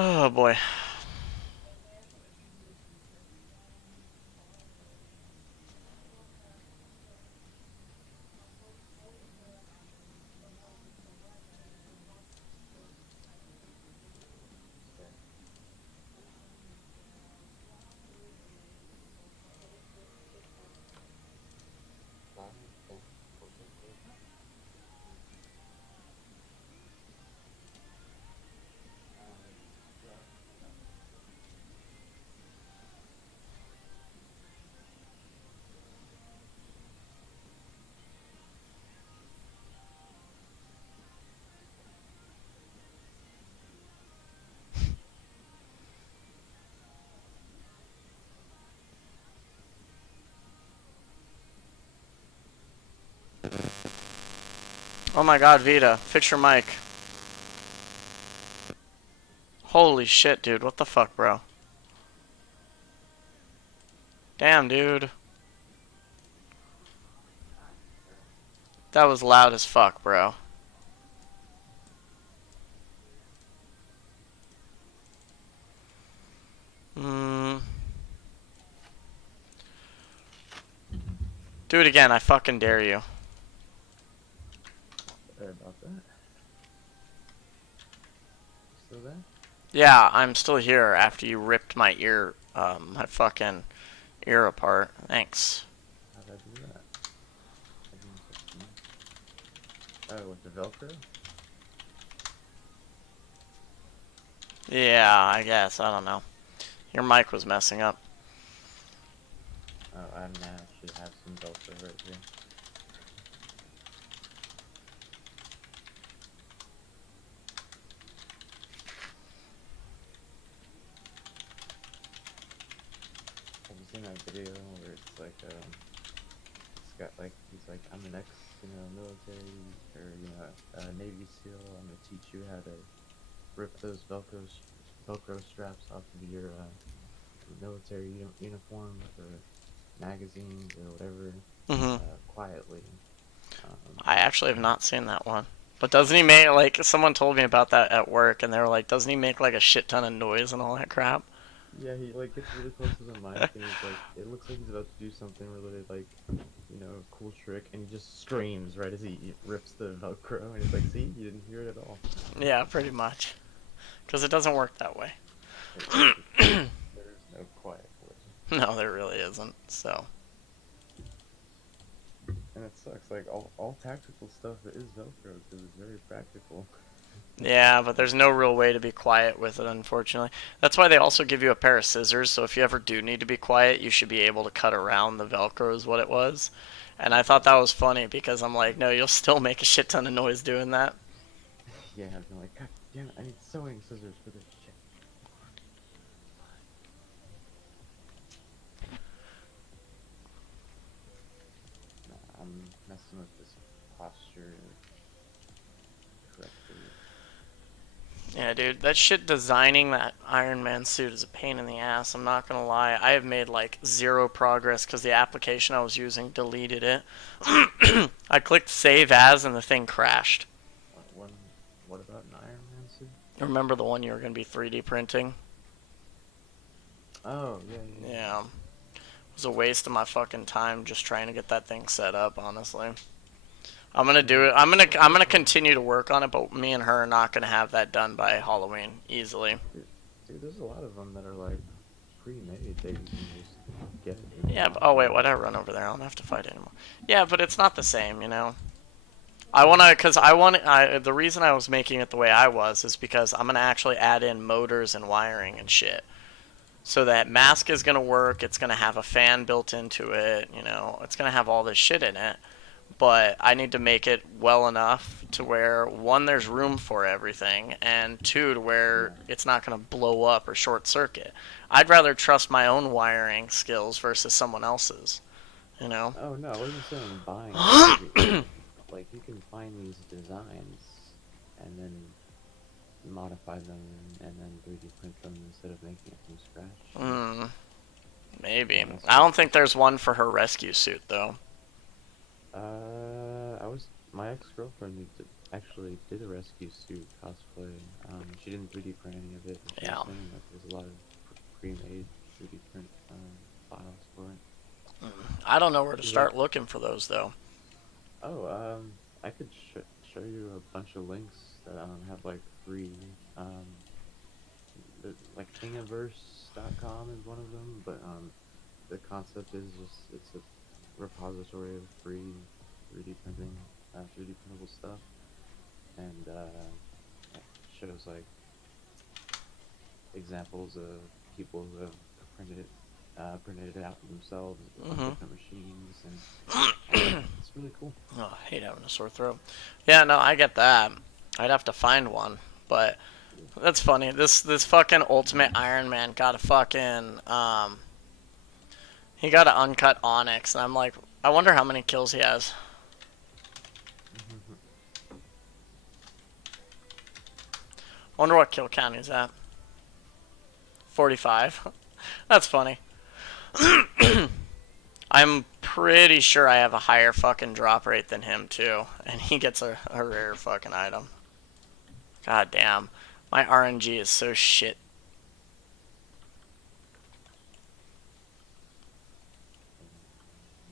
Oh boy. Oh my god, Vita, fix your mic. Holy shit, dude. What the fuck, bro? Damn, dude. That was loud as fuck, bro. Hmm. Do it again, I fucking dare you. Sorry about that. Still there? Yeah, I'm still here after you ripped my ear, my fucking ear apart. Thanks. How'd I do that? I didn't touch the mic. Oh, with the Velcro? Yeah, I guess. I don't know. Your mic was messing up. Oh, I actually have some Velcro right here. Have you seen that video where it's like, it's got like, he's like, I'm an ex, military, or, Navy SEAL, I'm gonna teach you how to rip those Velcro straps off of your, military uniforms or magazines or whatever, Hmm. quietly. Um, I actually have not seen that one. But doesn't he make, like, someone told me about that at work, and they were like, doesn't he make, like, a shit ton of noise and all that crap? Yeah, he like gets really close to the mic and he's like, it looks like he's about to do something really like, cool trick, and he just screams right as he rips the Velcro, and he's like, see, you didn't hear it at all. Yeah, pretty much. Because it doesn't work that way. There is no quiet voice, No, there really isn't. So, and it sucks. Like all tactical stuff is Velcro because it's very practical. yeah, but there's no real way to be quiet with it, unfortunately. That's why they also give you a pair of scissors, so if you ever do need to be quiet, you should be able to cut around the Velcro, is what it was. And I thought that was funny because I'm like, no, you'll still make a shit ton of noise doing that. Yeah, I've been like, God damn it, I need sewing scissors for this shit. Nah, I'm messing with this posture correctly. Yeah, dude, that shit designing that Iron Man suit is a pain in the ass. I'm not gonna lie. I have made like zero progress because the application I was using deleted it. I clicked save as and the thing crashed. One, what about an Iron Man suit? Remember the one you were gonna be 3D printing? Oh, yeah, yeah, yeah. Yeah. It was a waste of my fucking time just trying to get that thing set up, honestly. I'm gonna do Yeah, it. there's a I'm lot gonna of continue to work on it, but me and her are not gonna have that done by Halloween easily. dude, there's a lot of them that are like pre-made that you can just get Yeah. But, oh modify wait, what? them. I run over there. I don't have to fight anymore. Yeah, but it's not the same, you know. I wanna, cause I want. The reason I was making it the way I was is because I'm gonna actually add in motors and wiring and shit. So that mask is gonna work. It's gonna have a fan built into it. You know, it's gonna have all this shit in it. But I need to make it well enough to where one, there's room for everything, and two, to where Yeah. it's not going to blow up or short circuit. I'd rather trust my own wiring skills versus someone else's. You know? Oh no, I wasn't saying buying it immediately. Like you can find these designs and then modify them and then 3D print them instead of making it from scratch. And Hmm. Maybe. yeah, mess I with don't the think there's one for her rescue suit though. I was my ex-girlfriend actually did a rescue suit cosplay. She didn't 3D print any of it, but she was Yeah. saying that there's a lot of pre-made 3D print files for it. I don't know where to She's like, start looking for those though. oh, I could show you a bunch of links that have like free. Like Thingiverse.com is one of them, but the concept is just it's a repository of free 3D printing, 3D printable stuff, and it shows like examples of people who have printed it out themselves on Mm-hmm. different machines, and it's really cool. Oh, I hate having a sore throat. Yeah, no, I get that. I'd have to find one, but that's funny. This fucking Ultimate Iron Man got a fucking he got an uncut Onyx, and I'm like, I wonder how many kills he has. Wonder what kill count he's at. 45. That's funny. I'm pretty sure I have a higher fucking drop rate than him too, and he gets a rare fucking item. God damn, my RNG is so shit.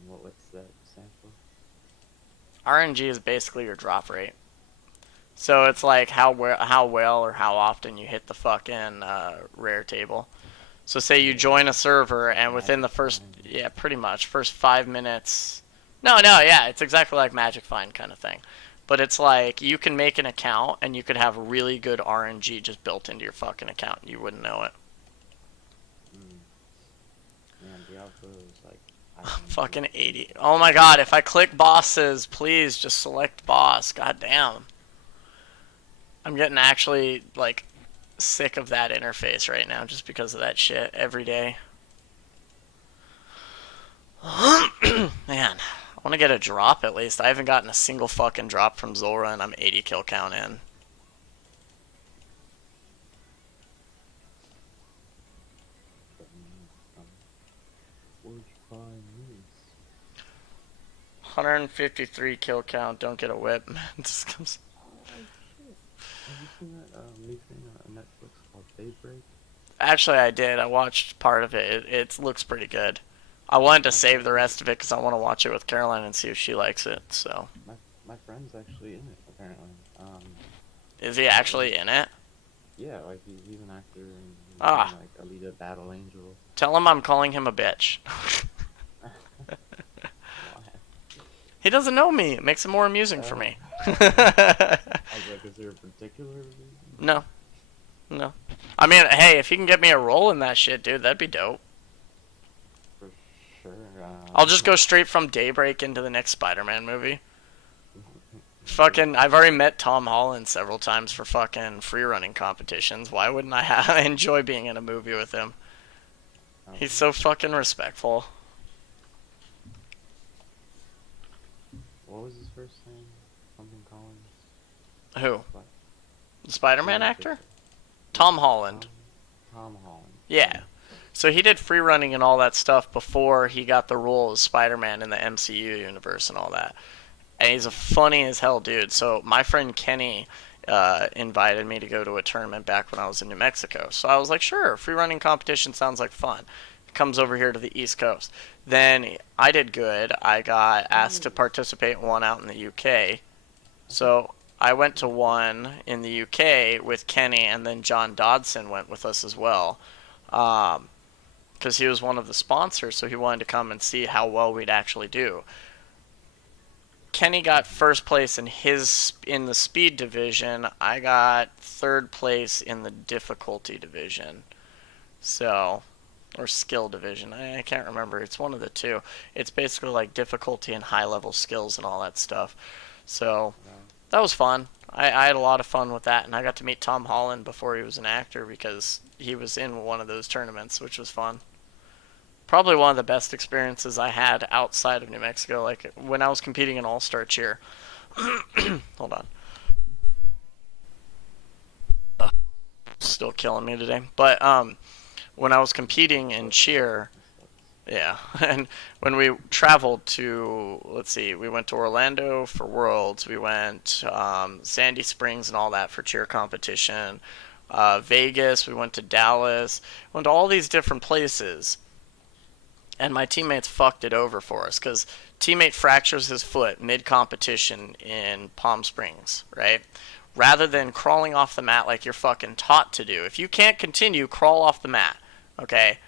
What's that stand for? RNG is basically your drop rate. So it's like how well or how often you hit the fucking rare table. So say you Yeah, like join a server and within Magic the first, Find. yeah, pretty much first 5 minutes. No, no, yeah, it's exactly like Magic Find kind of thing. But it's like you can make an account and you could have really good RNG just built into your fucking account. You wouldn't know it. Mm. Man, Diablo is like ING. Fucking 80. Oh my god, if I click bosses, please just select boss. God damn. I'm getting actually like sick of that interface right now just because of that shit every day. Man, I want to get a drop at least. I haven't gotten a single fucking drop from Zulrah and I'm 80 kill count in. Um, where'd you find this? 153 kill count, don't get a whip. Oh shit! Have you seen that new thing on Netflix called Daybreak? Actually, I did. I watched part of it. It looks pretty good. I wanted to My save the friends, rest of it because I want to watch it with Caroline and see if she likes it. So, my my friend's actually in it apparently. is he He's actually in it? yeah, like he's an actor and he's playing Ah, like Alita Battle Angel. tell him I'm calling him a bitch. Why? He doesn't know me. It makes it more amusing for Oh, me. I was like, is there a particular reason? No, no. I mean, hey, if he can get me a role in that shit, dude, that'd be dope. For sure. I'll just go straight from Daybreak into the next Spider-Man movie. Fucking, I've already met Tom Holland several times for fucking free running competitions. Why wouldn't I enjoy being in a movie with him? He's um, so fucking respectful. what was his first name? Something Collins. Who? But The he Spider-Man was the actor? yeah, Tom Holland. Tom Holland. Yeah. So he did free running and all that stuff before he got the role of Spider-Man in the MCU universe and all that. And he's a funny as hell dude. So my friend Kenny invited me to go to a tournament back when I was in New Mexico. So I was like, sure, free running competition sounds like fun. Comes over here to the East Coast. Then I did good. I got asked to Oh, participate in one out in the UK. I think So I went to one in the UK with Kenny, and then John Dodson went with us as well. Because he was one of the sponsors, so he wanted to come and see how well we'd actually do. Kenny got first place in the speed division. I got third place in the difficulty division. So, or skill division. I can't remember. It's one of the two. It's basically like difficulty and high level skills and all that stuff. So right. that was fun. I had a lot of fun with that, and I got to meet Tom Holland before he was an actor because he was in one of those tournaments, which was fun. Probably one of the best experiences I had outside of New Mexico. Like when I was competing in All Star Cheer. Hold on. Still killing me today. But when I was competing in cheer, That sucks. Yeah, and when we traveled to, let's see, we went to Orlando for Worlds. We went Sandy Springs and all that for cheer competition. Vegas. We went to Dallas. Went to all these different places, and my teammates fucked it over for us because teammate fractures his foot mid competition in Palm Springs, right? Rather than crawling off the mat like you're fucking taught to do. If you can't continue, crawl off the mat, okay?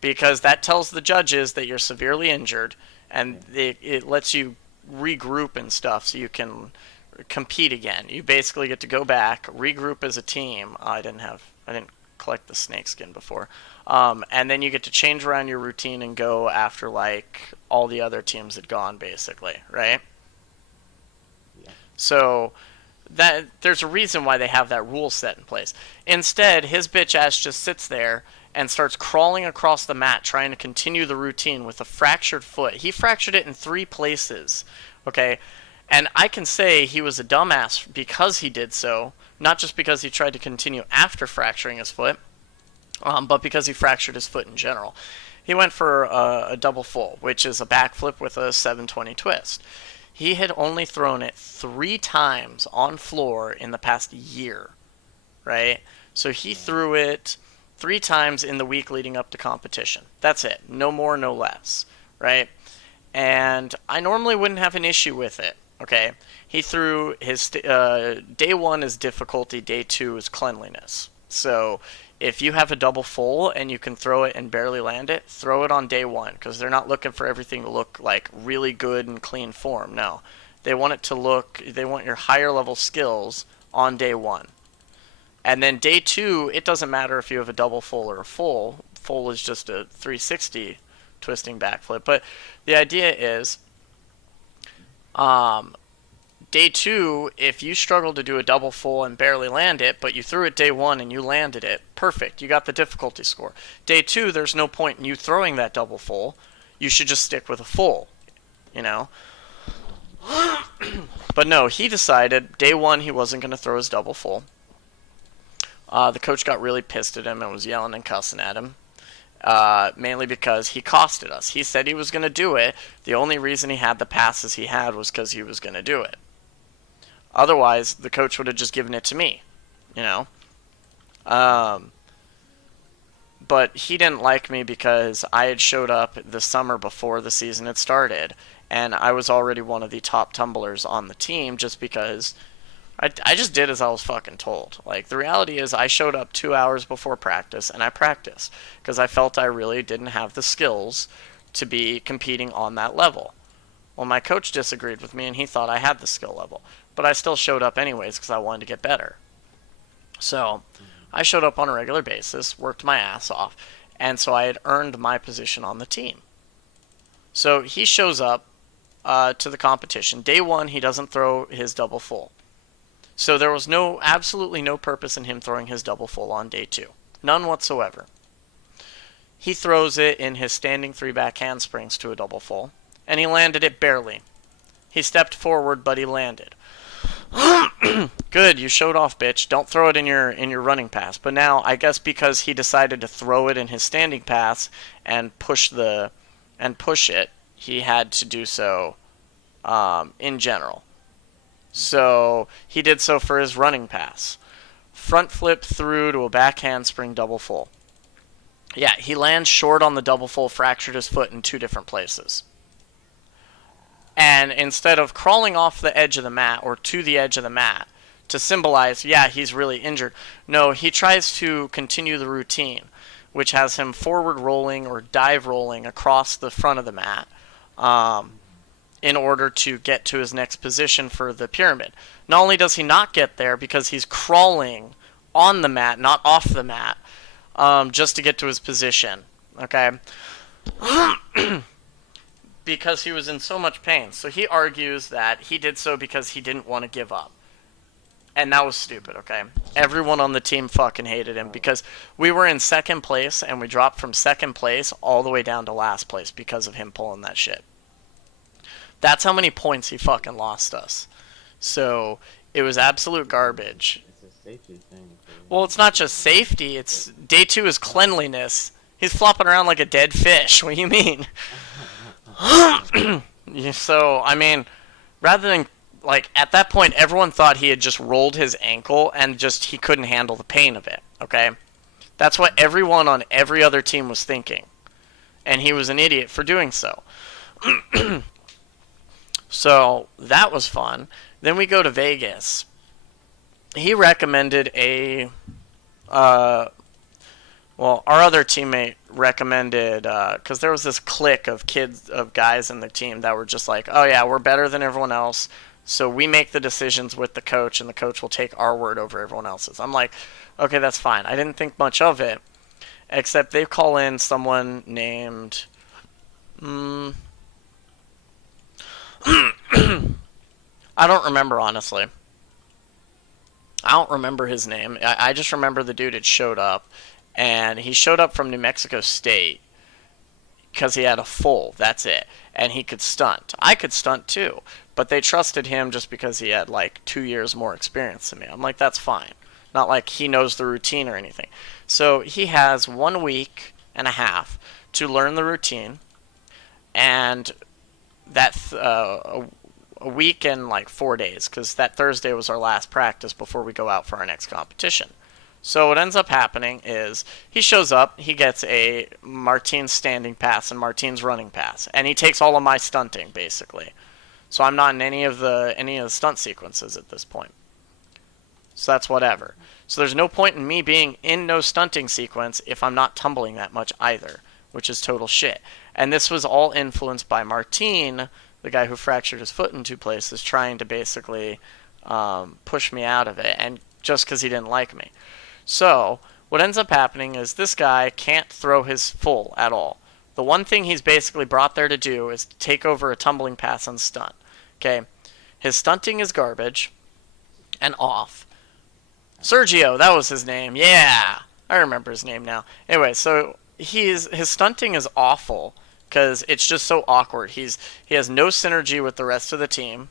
Because that tells the judges that you're severely injured, and Yeah. it lets you regroup and stuff so you can compete again. You basically get to go back, regroup as a team. I didn't collect the snake skin before, and then you get to change around your routine and go after like all the other teams had gone, basically, right? Yeah. So that there's a reason why they have that rule set in place. Instead, his bitch ass just sits there and starts crawling across the mat trying to continue the routine with a fractured foot. He fractured it in 3 places. Okay? And I can say he was a dumbass because he did so, not just because he tried to continue after fracturing his foot, but because he fractured his foot in general. He went for a double full, which is a backflip with a 720 twist. He had only thrown it 3 times on floor in the past year, right? So he Yeah. threw it 3 times in the week leading up to competition. That's it. No more, no less, right? And I normally wouldn't have an issue with it, okay? He threw his day one is difficulty, day two is cleanliness. So if you have a double full and you can throw it and barely land it, throw it on day one because they're not looking for everything to look like really good and clean form. No, they want your higher level skills on day one. And then day two, it doesn't matter if you have a double full or a full. Full is just a 360 twisting backflip. But the idea is, um, day two, if you struggle to do a double full and barely land it, but you threw it day one and you landed it, perfect. You got the difficulty score. Day two, there's no point in you throwing that double full. You should just stick with a full, you know? But no, he decided day one he wasn't going to throw his double full. The coach got really pissed at him and was yelling and cussing at him. Mainly because he costed us. He said he was going to do it. The only reason he had the passes he had was because he was going to do it. Otherwise, the coach would have just given it to me, you know? Um, but he didn't like me because I had showed up the summer before the season had started, and I was already one of the top tumblers on the team just because I just did as I was fucking told. Like, the reality is, I showed up 2 hours before practice and I practiced because I felt I really didn't have the skills to be competing on that level. Well, my coach disagreed with me and he thought I had the skill level, but I still showed up anyways because I wanted to get better. So, Mm-hmm. I showed up on a regular basis, worked my ass off, and so I had earned my position on the team. So, he shows up to the competition. Day one, he doesn't throw his double full. So there was absolutely no purpose in him throwing his double full on day two. None whatsoever. He throws it in his standing three back handsprings to a double full, and he landed it barely. He stepped forward, but he landed. Good, you showed off, bitch. Don't throw it in your running pass. But now, I guess because he decided to throw it in his standing pass and push it, he had to do so in general. Mm-hmm. So he did so for his running pass. Front flip through to a back handspring double full. Yeah, he lands short on the double full, fractured his foot in 2 different places. And instead of crawling off the edge of the mat or to the edge of the mat to symbolize, yeah, he's really injured, no, he tries to continue the routine, which has him forward rolling or dive rolling across the front of the mat Mm-hmm. in order to get to his next position for the pyramid. Not only does he not get there because he's crawling on the mat, not off the mat, just to get to his position. Okay? Because he was in so much pain. So he argues that he did so because he didn't want to give up. And that was stupid, okay? Everyone on the team fucking hated him Oh. because we were in second place and we dropped from second place all the way down to last place because of him pulling that shit. That's how many points he fucking lost us. So it was absolute garbage. It's a safety thing for Well, it's not for just safety. but It's day two is no. cleanliness. He's flopping around like a dead fish. What do you mean? So, I mean, rather than like at that point everyone thought he had just rolled his ankle and just he couldn't handle the pain of it, okay? That's what everyone on every other team was thinking. And he was an idiot for doing so. So, that was fun. Then we go to Vegas. He recommended a uh, well, our other teammate recommended because there was this clique of kids of guys in the team that were just like, oh yeah, we're better than everyone else, so we make the decisions with the coach, and the coach will take our word over everyone else's. I'm like, okay, that's fine. I didn't think much of it, except they call in someone named. Mm, I don't remember honestly. I don't remember his name. I just remember the dude had showed up, and he showed up from New Mexico State because he had a full. That's it, and he could stunt. I could stunt too, but they trusted him just because he had like 2 years more experience than me. I'm like, that's fine. Not like he knows the routine or anything. So he has 1 week and a half to learn the routine, and that a week and like 4 days because that Thursday was our last practice before we go out for our next competition. So what ends up happening is he shows up, he gets a Martine's standing pass and Martine's running pass, and he takes all of my stunting basically. So I'm not in any of the stunt sequences at this point. So that's whatever. So there's no point in me being in no stunting sequence if I'm not tumbling that much either, which is total shit. And this was all influenced by Martine, the guy who fractured his foot in 2 places, trying to basically push me out of it, and just because he didn't like me. So what ends up happening is this guy can't throw his full at all. The one thing he's basically brought there to do is to take over a tumbling pass and stunt. Okay, his stunting is garbage and off. Sergio, that was his name. Yeah, I remember his name now. Anyway, so his stunting is awful because it's just so awkward. He has no synergy with the rest of the team.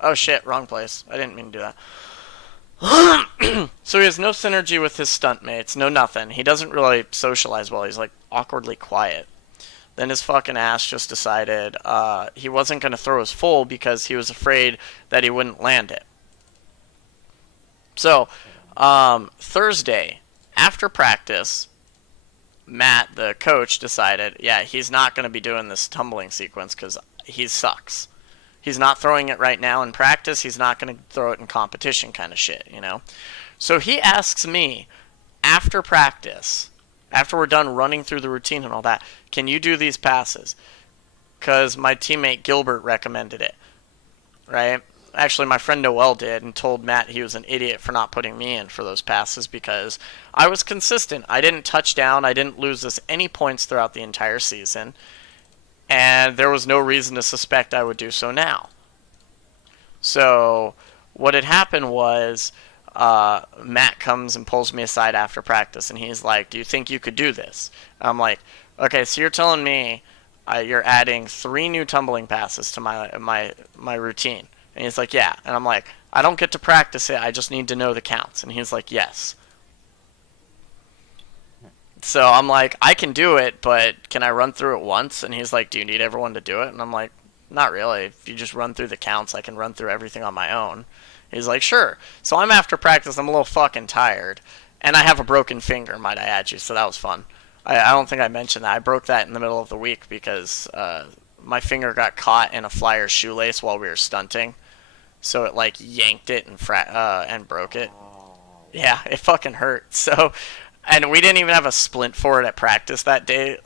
Oh shit, wrong place. I didn't mean to do that. So he has no synergy with his stunt mates, no nothing. He doesn't really socialize well. He's like awkwardly quiet. Then his fucking ass just decided he wasn't going to throw his full because he was afraid that he wouldn't land it. So, Thursday, after practice, Matt, the coach, decided, yeah, he's not going to be doing this tumbling sequence because he sucks. He's not throwing it right now in practice. He's not going to throw it in competition kind of shit, you know? So he asks me, after practice, after we're done running through the routine and all that, can you do these passes? Because my teammate Gilbert recommended it, right? Actually, my friend Noel did and told Matt he was an idiot for not putting me in for those passes because I was consistent. I didn't touch down. I didn't lose us any points throughout the entire season. And there was no reason to suspect I would do so now. So what had happened was Matt comes and pulls me aside after practice, and he's like, do you think you could do this? I'm like, okay, so you're telling me you're adding 3 new tumbling passes to my routine. And he's like, yeah. And I'm like, I don't get to practice it. I just need to know the counts. And he's like, yes. So I'm like, I can do it, but can I run through it once? And he's like, do you need everyone to do it? And I'm like, not really. If you just run through the counts, I can run through everything on my own. He's like, sure. So I'm after practice. I'm a little fucking tired. And I have a broken finger, might I add you. So that was fun. I don't think I mentioned that. I broke that in the middle of the week because my finger got caught in a flyer's shoelace while we were stunting. So it like yanked it and broke it. Yeah, it fucking hurt. So, and we didn't even have a splint for it at practice that day.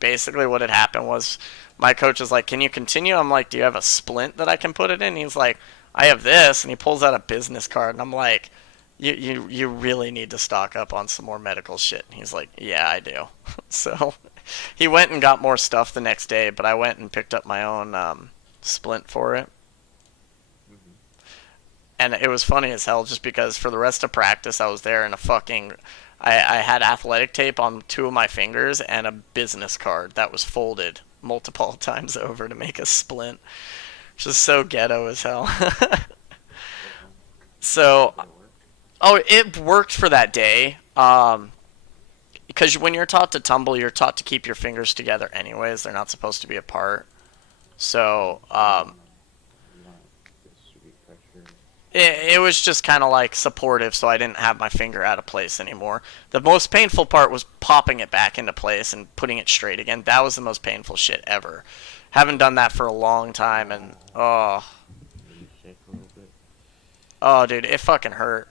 Basically, what had happened was my coach was like, "Can you continue?" I'm like, "Do you have a splint that I can put it in?" He's like, "I have this," and he pulls out a business card, and I'm like, "You really need to stock up on some more medical shit." And he's like, "Yeah, I do." So he went and got more stuff the next day, but I went and picked up my own splint for it. And it was funny as hell just because for the rest of practice I was there in a fucking I had athletic tape on 2 of my fingers and a business card that was folded multiple times over to make a splint, which is so ghetto as hell. So, oh, it worked for that day. because when you're taught to tumble, you're taught to keep your fingers together anyways. They're not supposed to be apart. So Yeah, you want to distribute pressure. it was just kind of like supportive, so I didn't have my finger out of place anymore. The most painful part was popping it back into place and putting it straight again. That was the most painful shit ever. Haven't done that for a long time, and Made you shake a little bit. dude, it fucking hurt.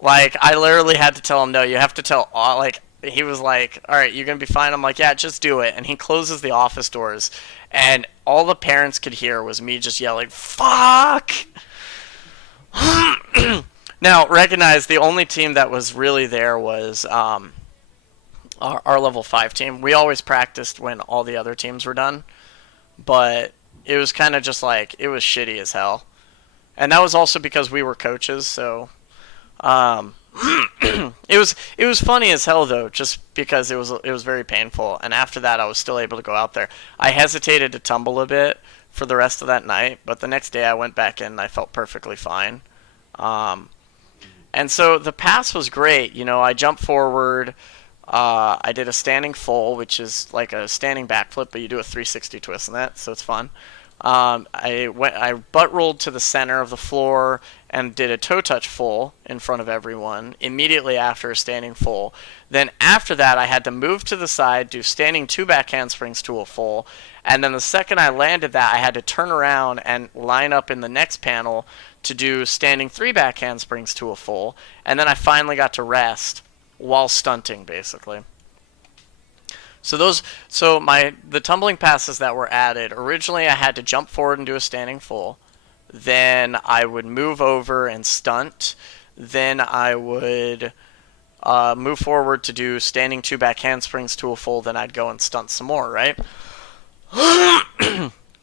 Like I literally had to tell him, no, you have to tell all. Like he was like, all right, you're gonna be fine. I'm like, yeah, just do it. And he closes the office doors, and all the parents could hear was me just yelling, "Fuck!" Now, recognize the only team that was really there was our level 5 team. We always practiced when all the other teams were done, but it was kind of just like, it was shitty as hell. And that was also because we were coaches, so um, it was funny as hell though, just because it was very painful. And after that, I was still able to go out there. I hesitated to tumble a bit for the rest of that night, but the next day I went back in and I felt perfectly fine. Um, and so the pass was great. I jumped forward. I did a standing full, which is like a standing backflip, but you do a 360 twist in that, so it's fun. I butt rolled to the center of the floor and did a toe touch full in front of everyone immediately after a standing full. Then after that, I had to move to the side, do standing two back handsprings to a full, and then the second I landed that, I had to turn around and line up in the next panel to do standing three back handsprings to a full, and then I finally got to rest while stunting, basically. So the tumbling passes that were added originally, I had to jump forward and do a standing full. Then I would move over and stunt. Then I would move forward to do standing two back handsprings to a full. Then I'd go and stunt some more, right?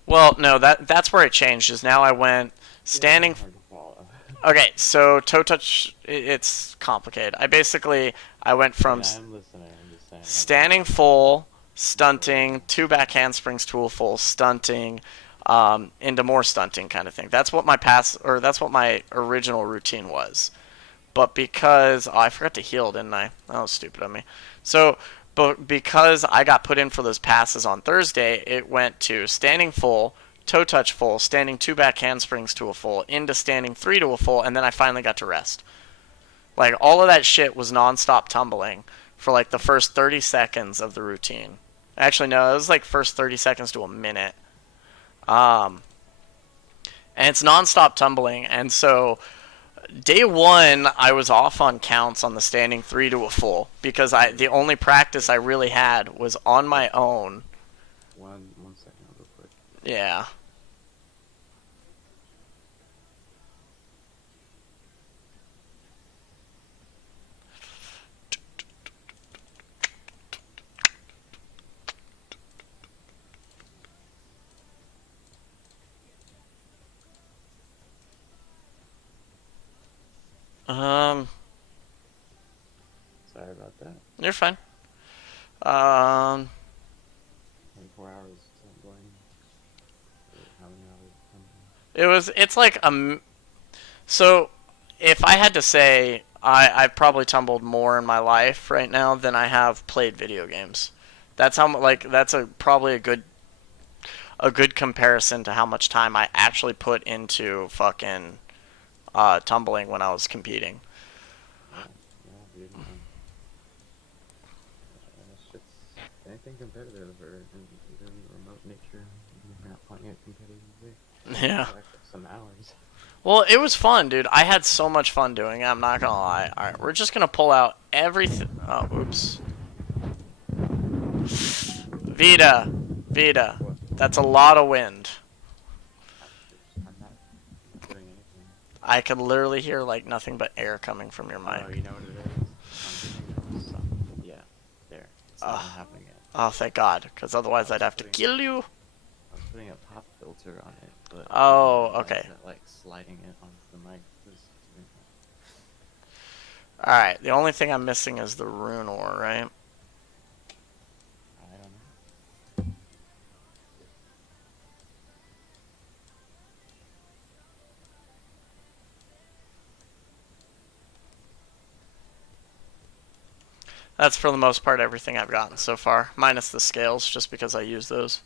Well, no, that's where it changed. Is now I went Yeah, standing. hard to follow. Okay, so toe touch. It's complicated. I went I from mean, I'm listening. I'm just saying, like, standing full, stunting, two back handsprings to a full, stunting, into more stunting kind of thing. That's what my original routine was. But because I forgot to heal, didn't I? That was stupid of me. So, but because I got put in for those passes on Thursday, it went to standing full, toe touch full, standing two back handsprings to a full, into standing three to a full, and then I finally got to rest. Like all of that shit was nonstop tumbling for like the first 30 seconds of the routine. Actually, no, it was like first 30 seconds to a minute. Um, and it's nonstop tumbling. And so day one, I was off on counts on the standing three to a full because the only practice I really had was on my own. one second, real quick. Yeah. Um, Sorry about that. you're fine. Um, 24 hours tumbling. Or how many hours tumbling? it's like so if I had to say, I've probably tumbled more in my life right now than I have played video games. That's probably a good comparison to how much time I actually put into fucking tumbling when I was competing. Yeah, yeah, dude. Shit's anything competitive or even remote nature. You're not playing it competitively. Yeah. Rack up some hours. Well, it was fun, dude. I had so much fun doing it. I'm not gonna lie. All right, we're just gonna pull out everything. Oh, oops. Vita, Vita. What? That's a lot of wind. I'm not doing anything. I could literally hear like nothing but air coming from your Oh, mic. you know what it is? I'm putting some. Yeah, there. It's not Oh, happening yet. oh, thank God, because otherwise I I'd was have to putting kill you. I was putting a pop filter on it, but I didn't Oh, realize okay. that like sliding it onto the mic was doing All right. The only thing I'm missing is the rune ore, right? that. I don't know. That's for the most part everything I've gotten so far, minus the scales, just because I use those.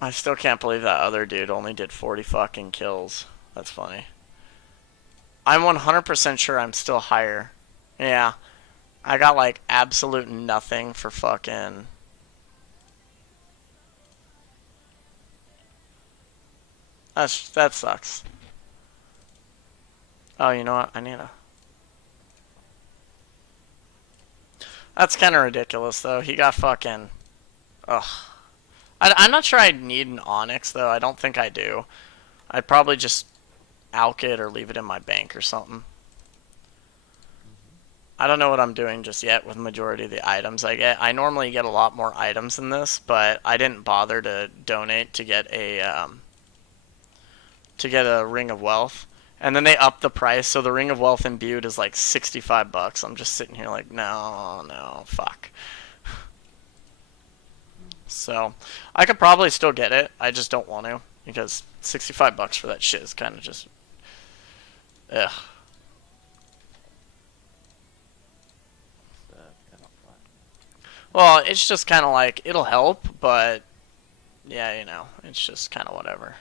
I still can't believe that other dude only did 40 fucking kills. That's funny. I'm 100% sure I'm still higher. Yeah, I got like absolute nothing for fucking. That sucks. Oh, you know what? I need a. That's kind of ridiculous though. He got fucking. Ugh. I'm not sure I need an Onyx though. I don't think I do. I'd probably just alk it or leave it in my bank or something. I don't know what I'm doing just yet with the majority of the items I get. I normally get a lot more items than this, but I didn't bother to donate to get a Ring of Wealth. And then they upped the price, so the Ring of Wealth imbued is like $65. I'm just sitting here like, no, no, fuck. So I could probably still get it. I just don't want to because $65 for that shit is kind of just, ugh. It's kind of flat. Well, it's just kind of like it'll help, but yeah, it's just kind of whatever.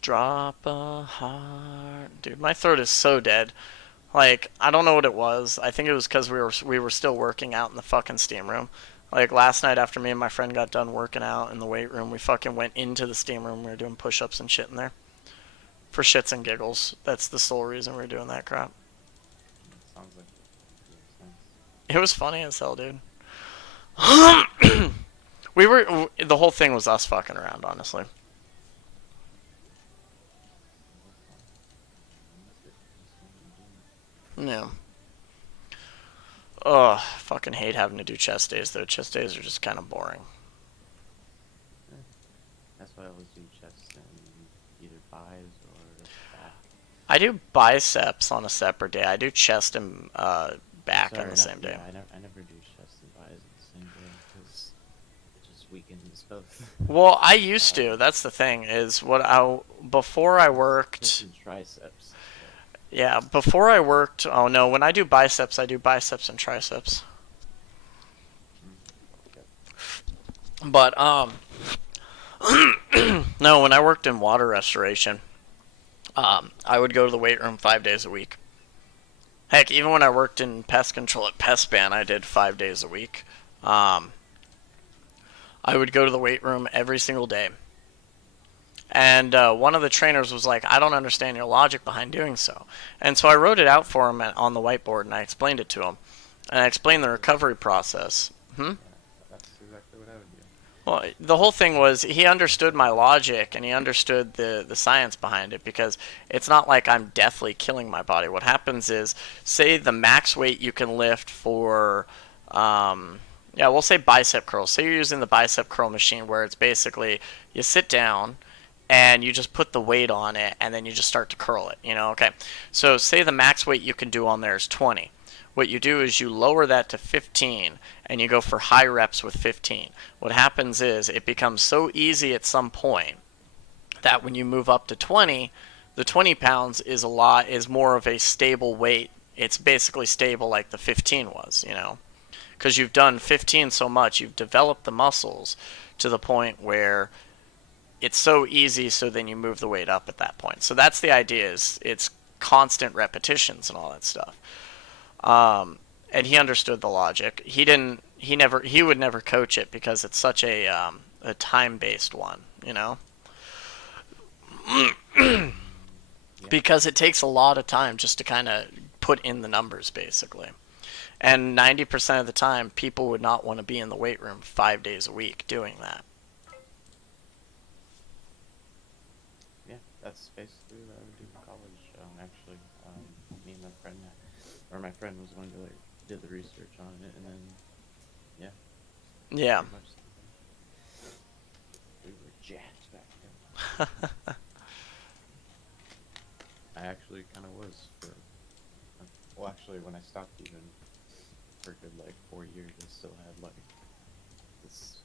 Drop a heart, dude. My throat is so dead. Like I don't know what it was. I think it was because we were still working out in the fucking steam room. Like last night after me and my friend got done working out in the weight room, we fucking went into the steam room. We were doing push-ups and shit in there for shits and giggles. That's the sole reason we were doing that crap. It sounds like it makes sense. It was funny as hell, dude. The whole thing was us fucking around, honestly. Yeah. Ugh, fucking hate having to do chest days though. Chest days are just kind of boring. Yeah. That's why I always do chest and either buys or back. I do biceps on a separate day. I do chest and back on Sorry, the not same day. yeah. I never do chest and buys at the same day because it just weakens both. Well, I used to. That's the thing is what I before I Chest worked. and triceps. Yeah, before I worked. Oh no, when I do biceps, I do biceps and triceps. Yep. But no, when I worked in water restoration, I would go to the weight room 5 days a week. Heck, even when I worked in pest control at PestBan, I did 5 days a week. Um, I would go to the weight room every single day. And one of the trainers was like, I don't understand your logic behind doing so. And so I wrote it out for him on the whiteboard and I explained it to him. And I explained the recovery process. Hmm? Yeah, that's exactly what I would do. Well, the whole thing was he understood my logic and he understood the science behind it because it's not like I'm deathly killing my body. What happens is, say the max weight you can lift for, yeah, we'll say bicep curls. Say you're using the bicep curl machine where it's basically you sit down and you just put the weight on it and then you just start to curl it, okay. So say the max weight you can do on there is 20. What you do is you lower that to 15 and you go for high reps with 15. What happens is it becomes so easy at some point that when you move up to 20, the 20 pounds is more of a stable weight. It's basically stable like the 15 was, because you've done 15 so much, you've developed the muscles to the point where it's so easy, so then you move the weight up at that point. So that's the idea, is it's constant repetitions and all that stuff. And he understood the logic. He would never coach it because it's such a time-based one. Yeah. Because it takes a lot of time just to kind of put in the numbers, basically. And 90% of the time, people would not want to be in the weight room 5 days a week doing that. Yeah, that's basically what I would do in college. Actually, me and my friend was the one who like did the research on it, and then yeah, Yeah. pretty much we were jacked back then. I actually kind of was for well, actually, when I stopped even for a good like 4 years, I still had like this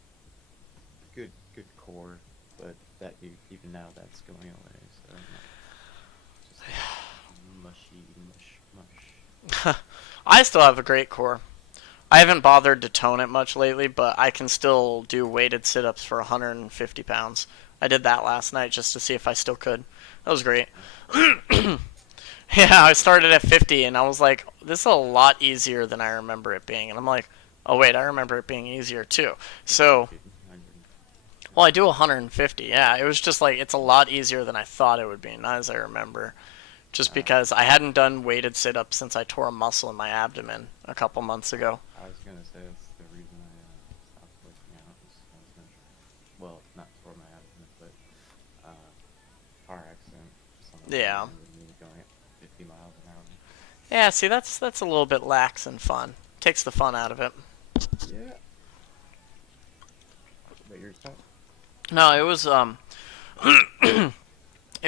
good core, but that even now that's going away. So I'm like just like mushy mush. I still have a great core. I haven't bothered to tone it much lately, but I can still do weighted sit ups for 150 pounds. I did that last night just to see if I still could. That was great. Yeah, I started at 50 and I was like, this is a lot easier than I remember it being. And I'm like, oh, wait, I remember it being easier too. Did you So, make it 100? well, I do 150. Yeah, it was just like, it's a lot easier than I thought it would be, not as I remember. Just because I hadn't done weighted sit ups since I tore a muscle in my abdomen a couple months ago. I was gonna say that's the reason I stopped working out. I was gonna try, well, not for my abdomen, but car accident. Some of the Yeah. reason with me going at 50 miles an hour. Yeah, see, that's a little bit lax and fun. Takes the fun out of it. Yeah, but yours top. No, it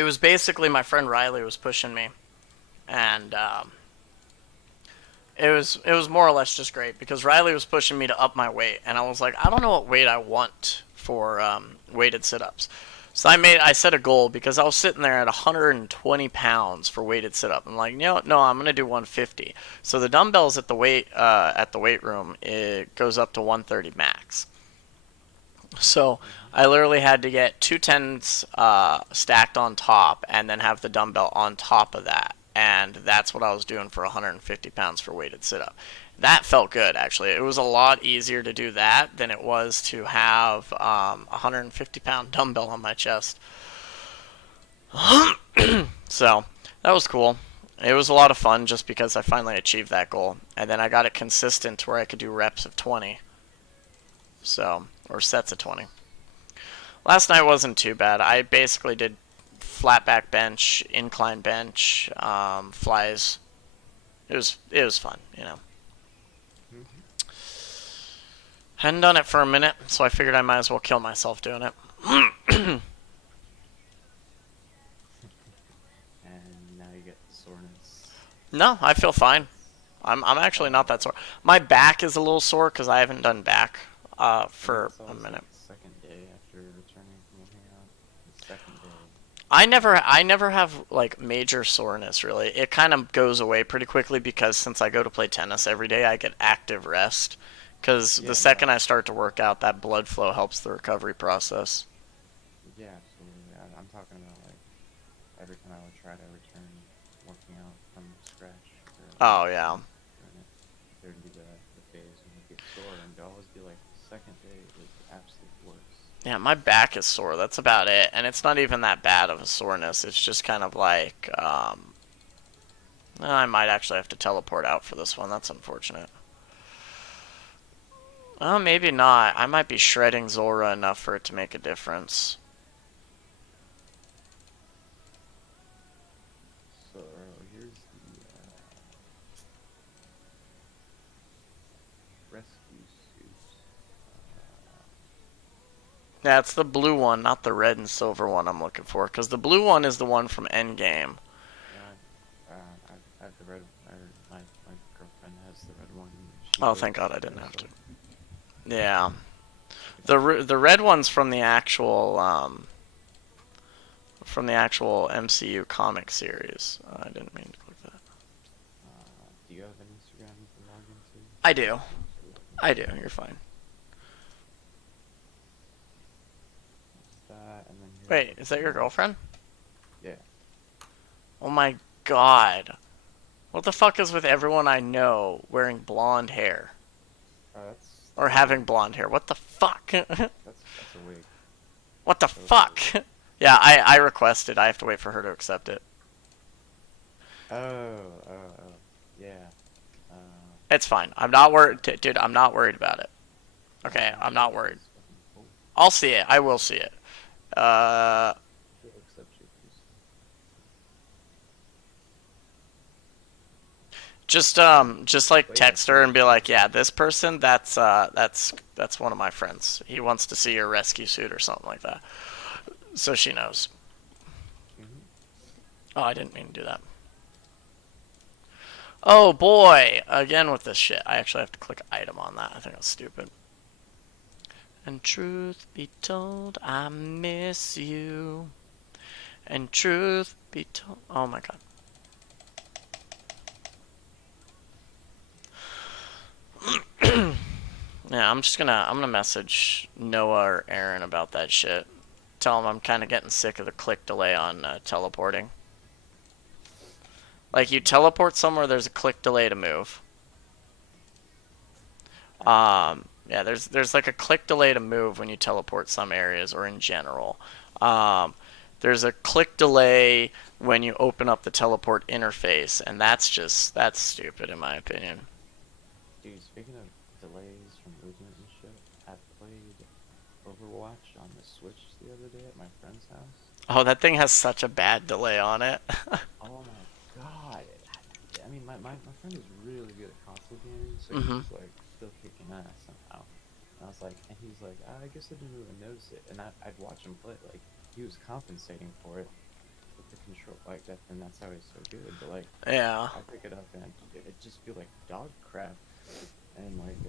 was basically my friend Riley was pushing me, and it was more or less just great because Riley was pushing me to up my weight, and I was like, I don't know what weight I want for weighted sit-ups. So I set a goal because I was sitting there at 120 pounds for weighted sit-up. I'm like, no, I'm gonna do 150. So the dumbbells at the weight room, it goes up to 130 max. So Mm-hmm. I literally had to get two tens stacked on top and then have the dumbbell on top of that. And that's what I was doing for 150 pounds for weighted sit up. That felt good, actually. It was a lot easier to do that than it was to have a 150-pound dumbbell on my chest. So that was cool. It was a lot of fun just because I finally achieved that goal. And then I got it consistent to where I could do reps of 20. So, or sets of 20. Last night wasn't too bad. I basically did flat back bench, incline bench, flies. It was fun, you know. Mm-hmm. Hadn't done it for a minute, so I figured I might as well kill myself doing it. And now you get the soreness. No, I feel fine. I'm actually not that Oh, sore. My back is a little sore because I haven't done back I think for it's a always like minute. the second day after returning from working out. The second day. I never have like major soreness really. It kind of goes away pretty quickly because since I go to play tennis every day, I get active rest. Because the Yeah, no, second I start to work out, that blood flow helps the recovery process. yeah, absolutely. I'm talking about like every time I would try to return working out from scratch or like Oh yeah, doing it, there'd be the phase when it gets sore, and it'd always be like the second day was the absolute worst. yeah. My back is sore. That's about it, and it's not even that bad of a soreness. It's just kind of like I might actually have to teleport out for this one. That's unfortunate. Oh, maybe not. I might be shredding Zulrah enough for it to make a difference. So here's the rescue suit. Uh, Yeah, it's the blue one, not the red and silver one I'm looking for. Because the blue one is the one from Endgame. yeah, I have the red. Or my girlfriend has the red one. She Oh, built thank God I it didn't have to. herself. Yeah, It's the red one's from the actual MCU comic series. I didn't mean to click that. do you have an Instagram you can log into? I Or do. should I I do. You're fine. There's that, and then here's Wait, like is the that your mask. girlfriend? Yeah. Oh my God. What the fuck is with everyone I know wearing blonde hair or That's a having wig. blonde hair? What the fuck? That's a wig. What the Totally a fuck? wig. Yeah, I requested. I have to wait for her to accept it. Oh, oh, oh. Yeah. Uh, It's fine. I'm not worried, dude. I'm not worried about it. No, Okay, my I'm not bad. worried. It's fucking cool. I'll see it. I will see it. Uh, She'll accept you if you just like But yeah, text so her and be like, yeah, this person, that's one of my friends. He wants to see your rescue suit or something like that, so she knows. hmm Oh, I didn't mean to do that. Oh boy, again with this shit. I actually have to click item on that. I think that's stupid. And truth be told, I miss you. And truth be told, oh my god. Yeah, I'm gonna message Noah or Aaron about that shit. Tell them I'm kind of getting sick of the click delay on teleporting. Like you teleport somewhere, there's a click delay to move. Yeah, there's like a click delay to move when you teleport some areas or in general. Um, there's a click delay when you open up the teleport interface, and that's stupid in my opinion. Dude, speaking of delays from movement and shit, I played Overwatch on the Switch the other day at my friend's house. Oh, that thing has such a bad delay on it. Oh my god. I mean, my friend is really good at console gaming, so he hmm was like still kicking ass somehow. And I was like, and he's like, I guess I didn't really notice it. And I'd watch him play, like, he was compensating for it with the control, like that, and that's how he's so good. But like, Yeah. I pick it up and it just feel like dog crap. And like,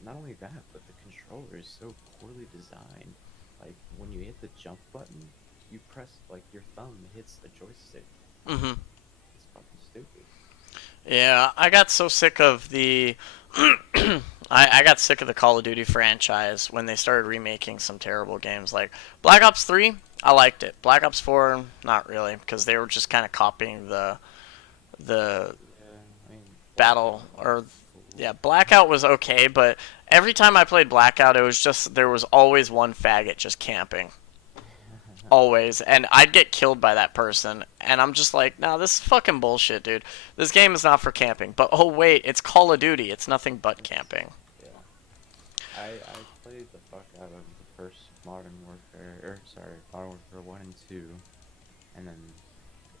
not only that, but the controller is so poorly designed. Like when you hit the jump button, you press like your thumb hits the joystick. Like hmm it's fucking stupid. Yeah, I got so sick of the I got sick of the Call of Duty franchise when they started remaking some terrible games like Black Ops 3. I liked it. Black Ops 4, not really, because they were just kind of copying the Yeah, I mean, battle Blackout or was cool. yeah, Blackout was okay, but every time I played Blackout, it was just there was always one faggot just camping. Always, and I'd get killed by that person, and I'm just like, nah, this is fucking bullshit, dude. This game is not for camping. But oh wait, it's Call of Duty. It's nothing but camping. Yeah, I played the fuck out of the first Modern Warfare, or sorry, Modern Warfare 1 and 2, and then,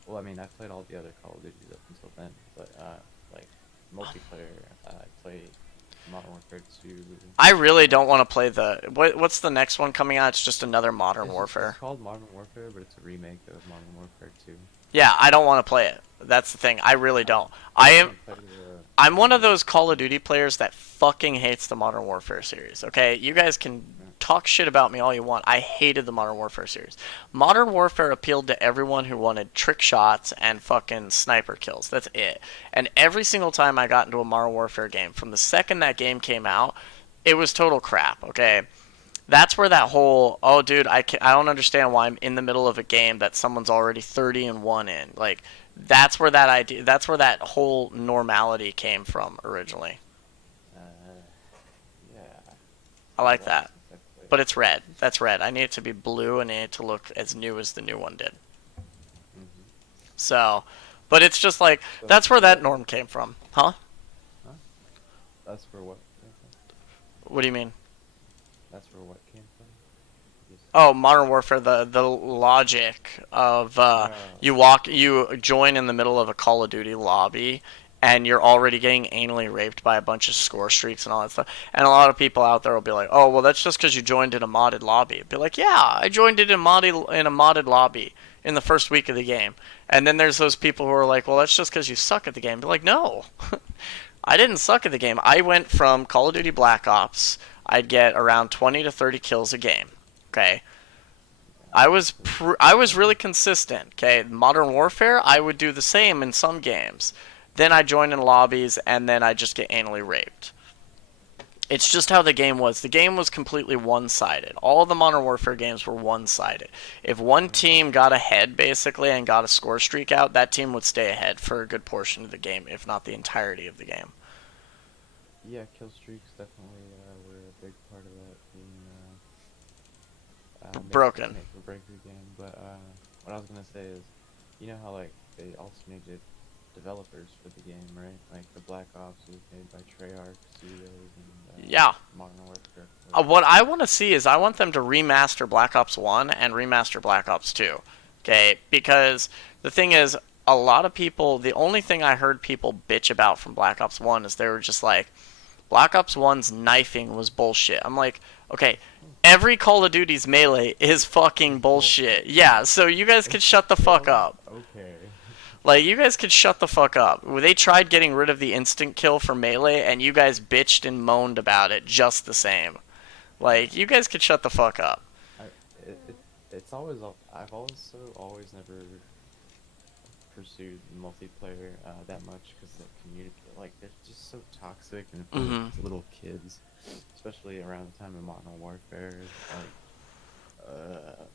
well, I mean, I played all the other Call of Duties up until then, but like multiplayer, I played Modern Warfare 2. I really Uh, don't want to play the what's the next one coming out? It's just another Modern it's Warfare. called Modern Warfare, but it's a remake of Modern Warfare 2. Yeah, I don't want to play it. That's the thing. I really I don't. I I am haven't played I'm Modern one of Warfare those Call of 2. Duty players that fucking hates the Modern Warfare series. Okay, you guys can Yeah. talk shit about me all you want. I hated the Modern Warfare series. Modern Warfare appealed to everyone who wanted trick shots and fucking sniper kills. That's it. And every single time I got into a Modern Warfare game, from the second that game came out, it was total crap. Okay, that's where that whole oh dude I don't understand why I'm in the middle of a game that someone's already 30-1 in, like that's where that whole normality came from originally. Uh, yeah, it's I been a like while that, since I played but it. it's red. That's red. I need it to be blue and I need it to look as new as the new one did. hmm So but it's just like So that's where that what? norm came from, huh? Huh? That's where what came from? What do you mean? That's where what came from? Just Oh, Modern Warfare, the logic of oh you join in the middle of a Call of Duty lobby and you're already getting anally raped by a bunch of score streaks and all that stuff. And a lot of people out there will be like, "Oh, well, that's just because you joined in a modded lobby." Be like, "Yeah, I joined it in a modded lobby in the first week of the game." And then there's those people who are like, "Well, that's just because you suck at the game." Be like, "No, I didn't suck at the game. I went from Call of Duty Black Ops. I'd get around 20 to 30 kills a game. Okay, yeah, that's a I was really thing. consistent. Okay, Modern Warfare, I would do the same in some games. Then I join in lobbies, and then I just get anally raped. It's just how the game was. The game was completely one-sided. All the Modern Warfare games were one-sided. If one team got ahead basically and got a score streak out, that team would stay ahead for a good portion of the game, if not the entirety of the game. Yeah, kill streaks definitely were a big part of that being Broken. make or break the game. But what I was gonna say is, you know how like they alternated developers for the game, right? Like the Black Ops was made by Treyarch Studios and Yeah. Modern Warfare. What I want to see is I want them to remaster Black Ops 1 and remaster Black Ops 2. Okay? Because the thing is, a lot of people, the only thing I heard people bitch about from Black Ops 1 is they were just like, Black Ops 1's knifing was bullshit. I'm like, okay, every Call of Duty's melee is fucking It's bullshit. bullshit. Yeah, so you guys could It's shut the fuck still up. okay. Like, you guys could shut the fuck up. They tried getting rid of the instant kill for melee, and you guys bitched and moaned about it just the same. Like, you guys could shut the fuck up. I it, it it's always I've also always never pursued multiplayer that much because the community, like, they're just so toxic and full Hmm. of little kids, especially around the time of Modern Warfare.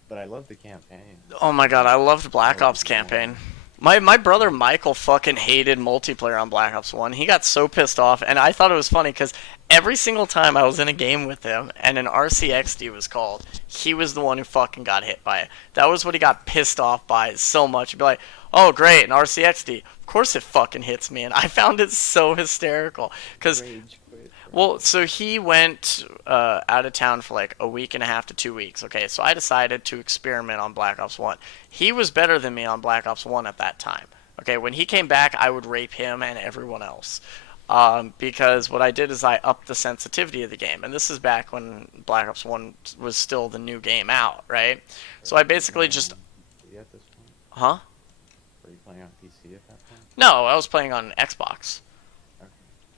But I love the campaign. Oh my god, I loved Black Always Ops one. campaign. My brother Michael fucking hated multiplayer on Black Ops 1. He got so pissed off, and I thought it was funny because every single time I was in a game with him and an RCXD was called, he was the one who fucking got hit by it. That was what he got pissed off by so much. He'd be like, oh great, an RCXD. Of course it fucking hits me, and I found it so hysterical because Rage quit, well, bro. so he went out of town for like a week and a half to 2 weeks. Okay, so I decided to experiment on Black Ops 1. He was better than me on Black Ops 1 at that time. Okay, when he came back, I would rape him and everyone else. Because what I did is I upped the sensitivity of the game. And this is back when Black Ops 1 was still the new game out, right? So I Were you basically playing just. on PC at this point? Huh? Were you playing on PC at that point? No, I was playing on Xbox. Okay.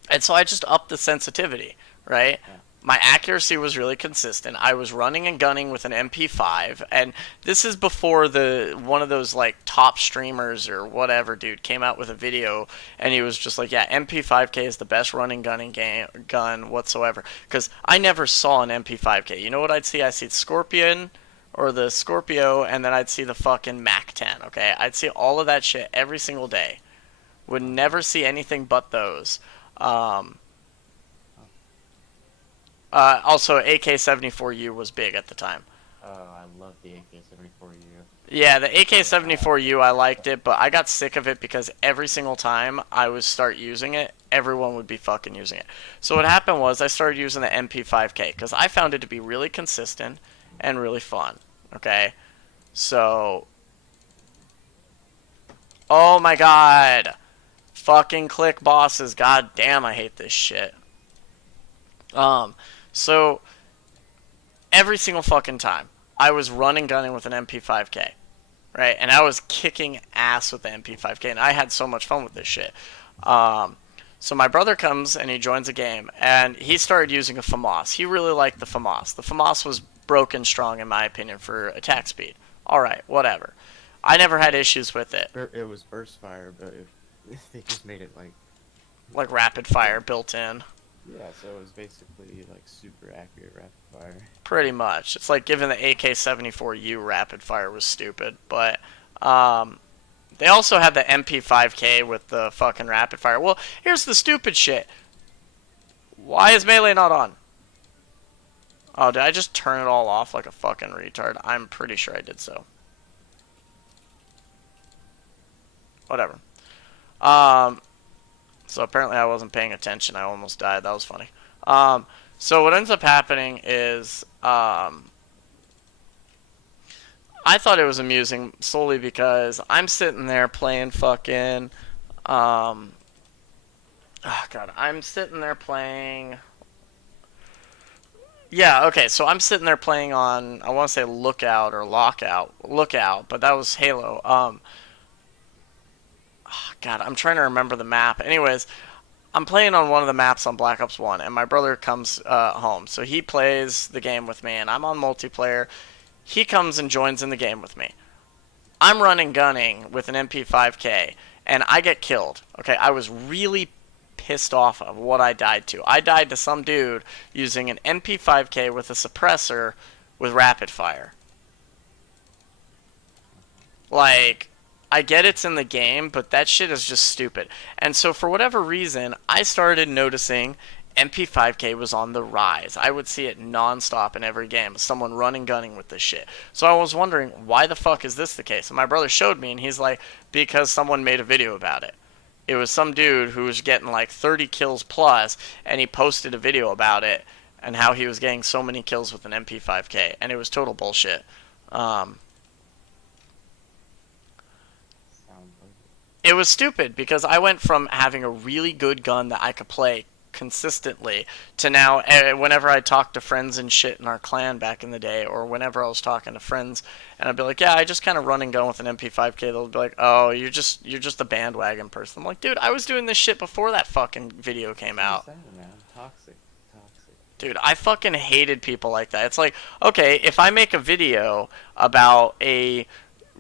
And so I just upped the sensitivity, right? Yeah. My accuracy was really consistent. I was running and gunning with an MP5, and this is before the one of those like top streamers or whatever dude came out with a video, and he was just like, "Yeah, MP5K is the best running gunning gun whatsoever." Because I never saw an MP5K. You know what I'd see? I see the Scorpion or the Scorpio, and then I'd see the fucking Mac 10. Okay, I'd see all of that shit every single day. Would Uh-huh. never see anything but those. Um, Oh. Also, AK-74U was big at the time. Oh, I love the AK-74U. Yeah, the Uh, AK-74U, I liked it, but I got sick of it because every single time I would start using it, everyone would be fucking using it. So what happened was I started using the MP5K because I found it to be really consistent and really fun. Okay, so oh my god, fucking click bosses, god damn, I hate this shit. Um, so every single fucking time I was running gunning with an MP5K, right? And I was kicking ass with the MP5K, and I had so much fun with this shit. Um, so my brother comes and he joins a game, and he started using a FAMAS. He really liked the FAMAS. The FAMAS was broken strong, in my opinion, for attack speed. All right, whatever. I never had issues with it, it was burst fire, but they just made it like like rapid fire built in. yeah, so it was basically like super accurate rapid fire. Pretty much. It's like giving the AK-74U rapid fire was stupid, but um, they also had the MP5K with the fucking rapid fire. Well, here's the stupid shit. Why is melee not on? Oh, did I just turn it all off like a fucking retard? I'm pretty sure I did so. Whatever. Um, so apparently I wasn't paying attention. I almost died. That was funny. So what ends up happening is I thought it was amusing solely because I'm sitting there playing fucking oh god, I'm sitting there playing. Yeah, okay, so I'm sitting there playing on, I want to say Lookout or Lookout, but that was Halo. Oh, god, I'm trying to remember the map. Anyways, I'm playing on one of the maps on Black Ops 1, and my brother comes home. So he plays the game with me, and I'm on multiplayer. He comes and joins in the game with me. I'm running gunning with an MP5K, and I get killed. Okay, I was really pissed off of what I died to. I died to some dude using an MP5K with a suppressor with rapid fire. Like, I get it's in the game, but that shit is just stupid. And so for whatever reason, I started noticing MP5K was on the rise. I would see it nonstop in every game. Someone running gunning with this shit. So I was wondering, why the fuck is this the case? And my brother showed me, and he's like, because someone made a video about it. It was some dude who was getting like 30 kills plus, and he posted a video about it and how he was getting so many kills with an MP5K, and it was total bullshit. Um, Sounds like it. it was stupid because I went from having a really good gun that I could play consistently to now whenever I talk to friends and shit in our clan back in the day, or whenever I was talking to friends and I'd be like, yeah, I just kind of run and gun with an MP5K, they'll be like, oh, you're just a bandwagon person. I'm like, dude, I was doing this shit before that fucking video came That's what I'm out. saying, man. Toxic. Toxic. Dude, I fucking hated people like that. It's like, okay, if I make a video about a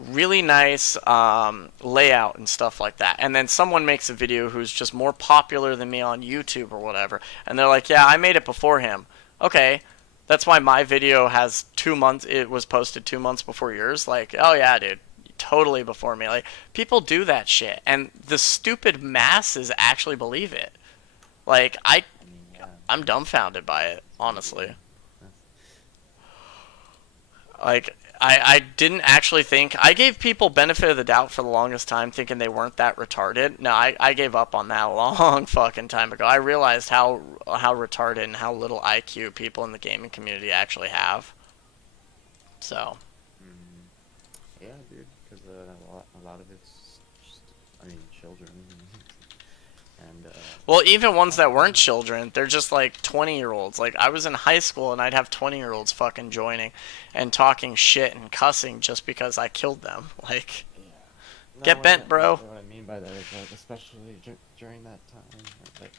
really nice layout and stuff like that, and then someone makes a video who's just more popular than me on YouTube or whatever, and they're like, yeah, I made it before him. Okay, that's why my video has 2 months, it was posted 2 months before yours. Like, oh yeah, dude, totally before me. Like, people do that shit, and the stupid masses actually believe it. Like, I mean, yeah, I'm dumbfounded by it, it's honestly. media. That's, Like, I didn't actually think. I gave people benefit of the doubt for the longest time, thinking they weren't that retarded. No, I gave up on that a long fucking time ago. I realized how retarded and how little IQ people in the gaming community actually have. So, mm, yeah, dude, because a lot of it's just, I mean, children, and well, even ones not that weren't really. children, they're just like 20-year-olds. Like, I was in high school and I'd have 20-year-olds fucking joining and talking shit and cussing just because I killed them. Like, Yeah. No, get bent, bro. what I mean by that is like, especially during that time, or like,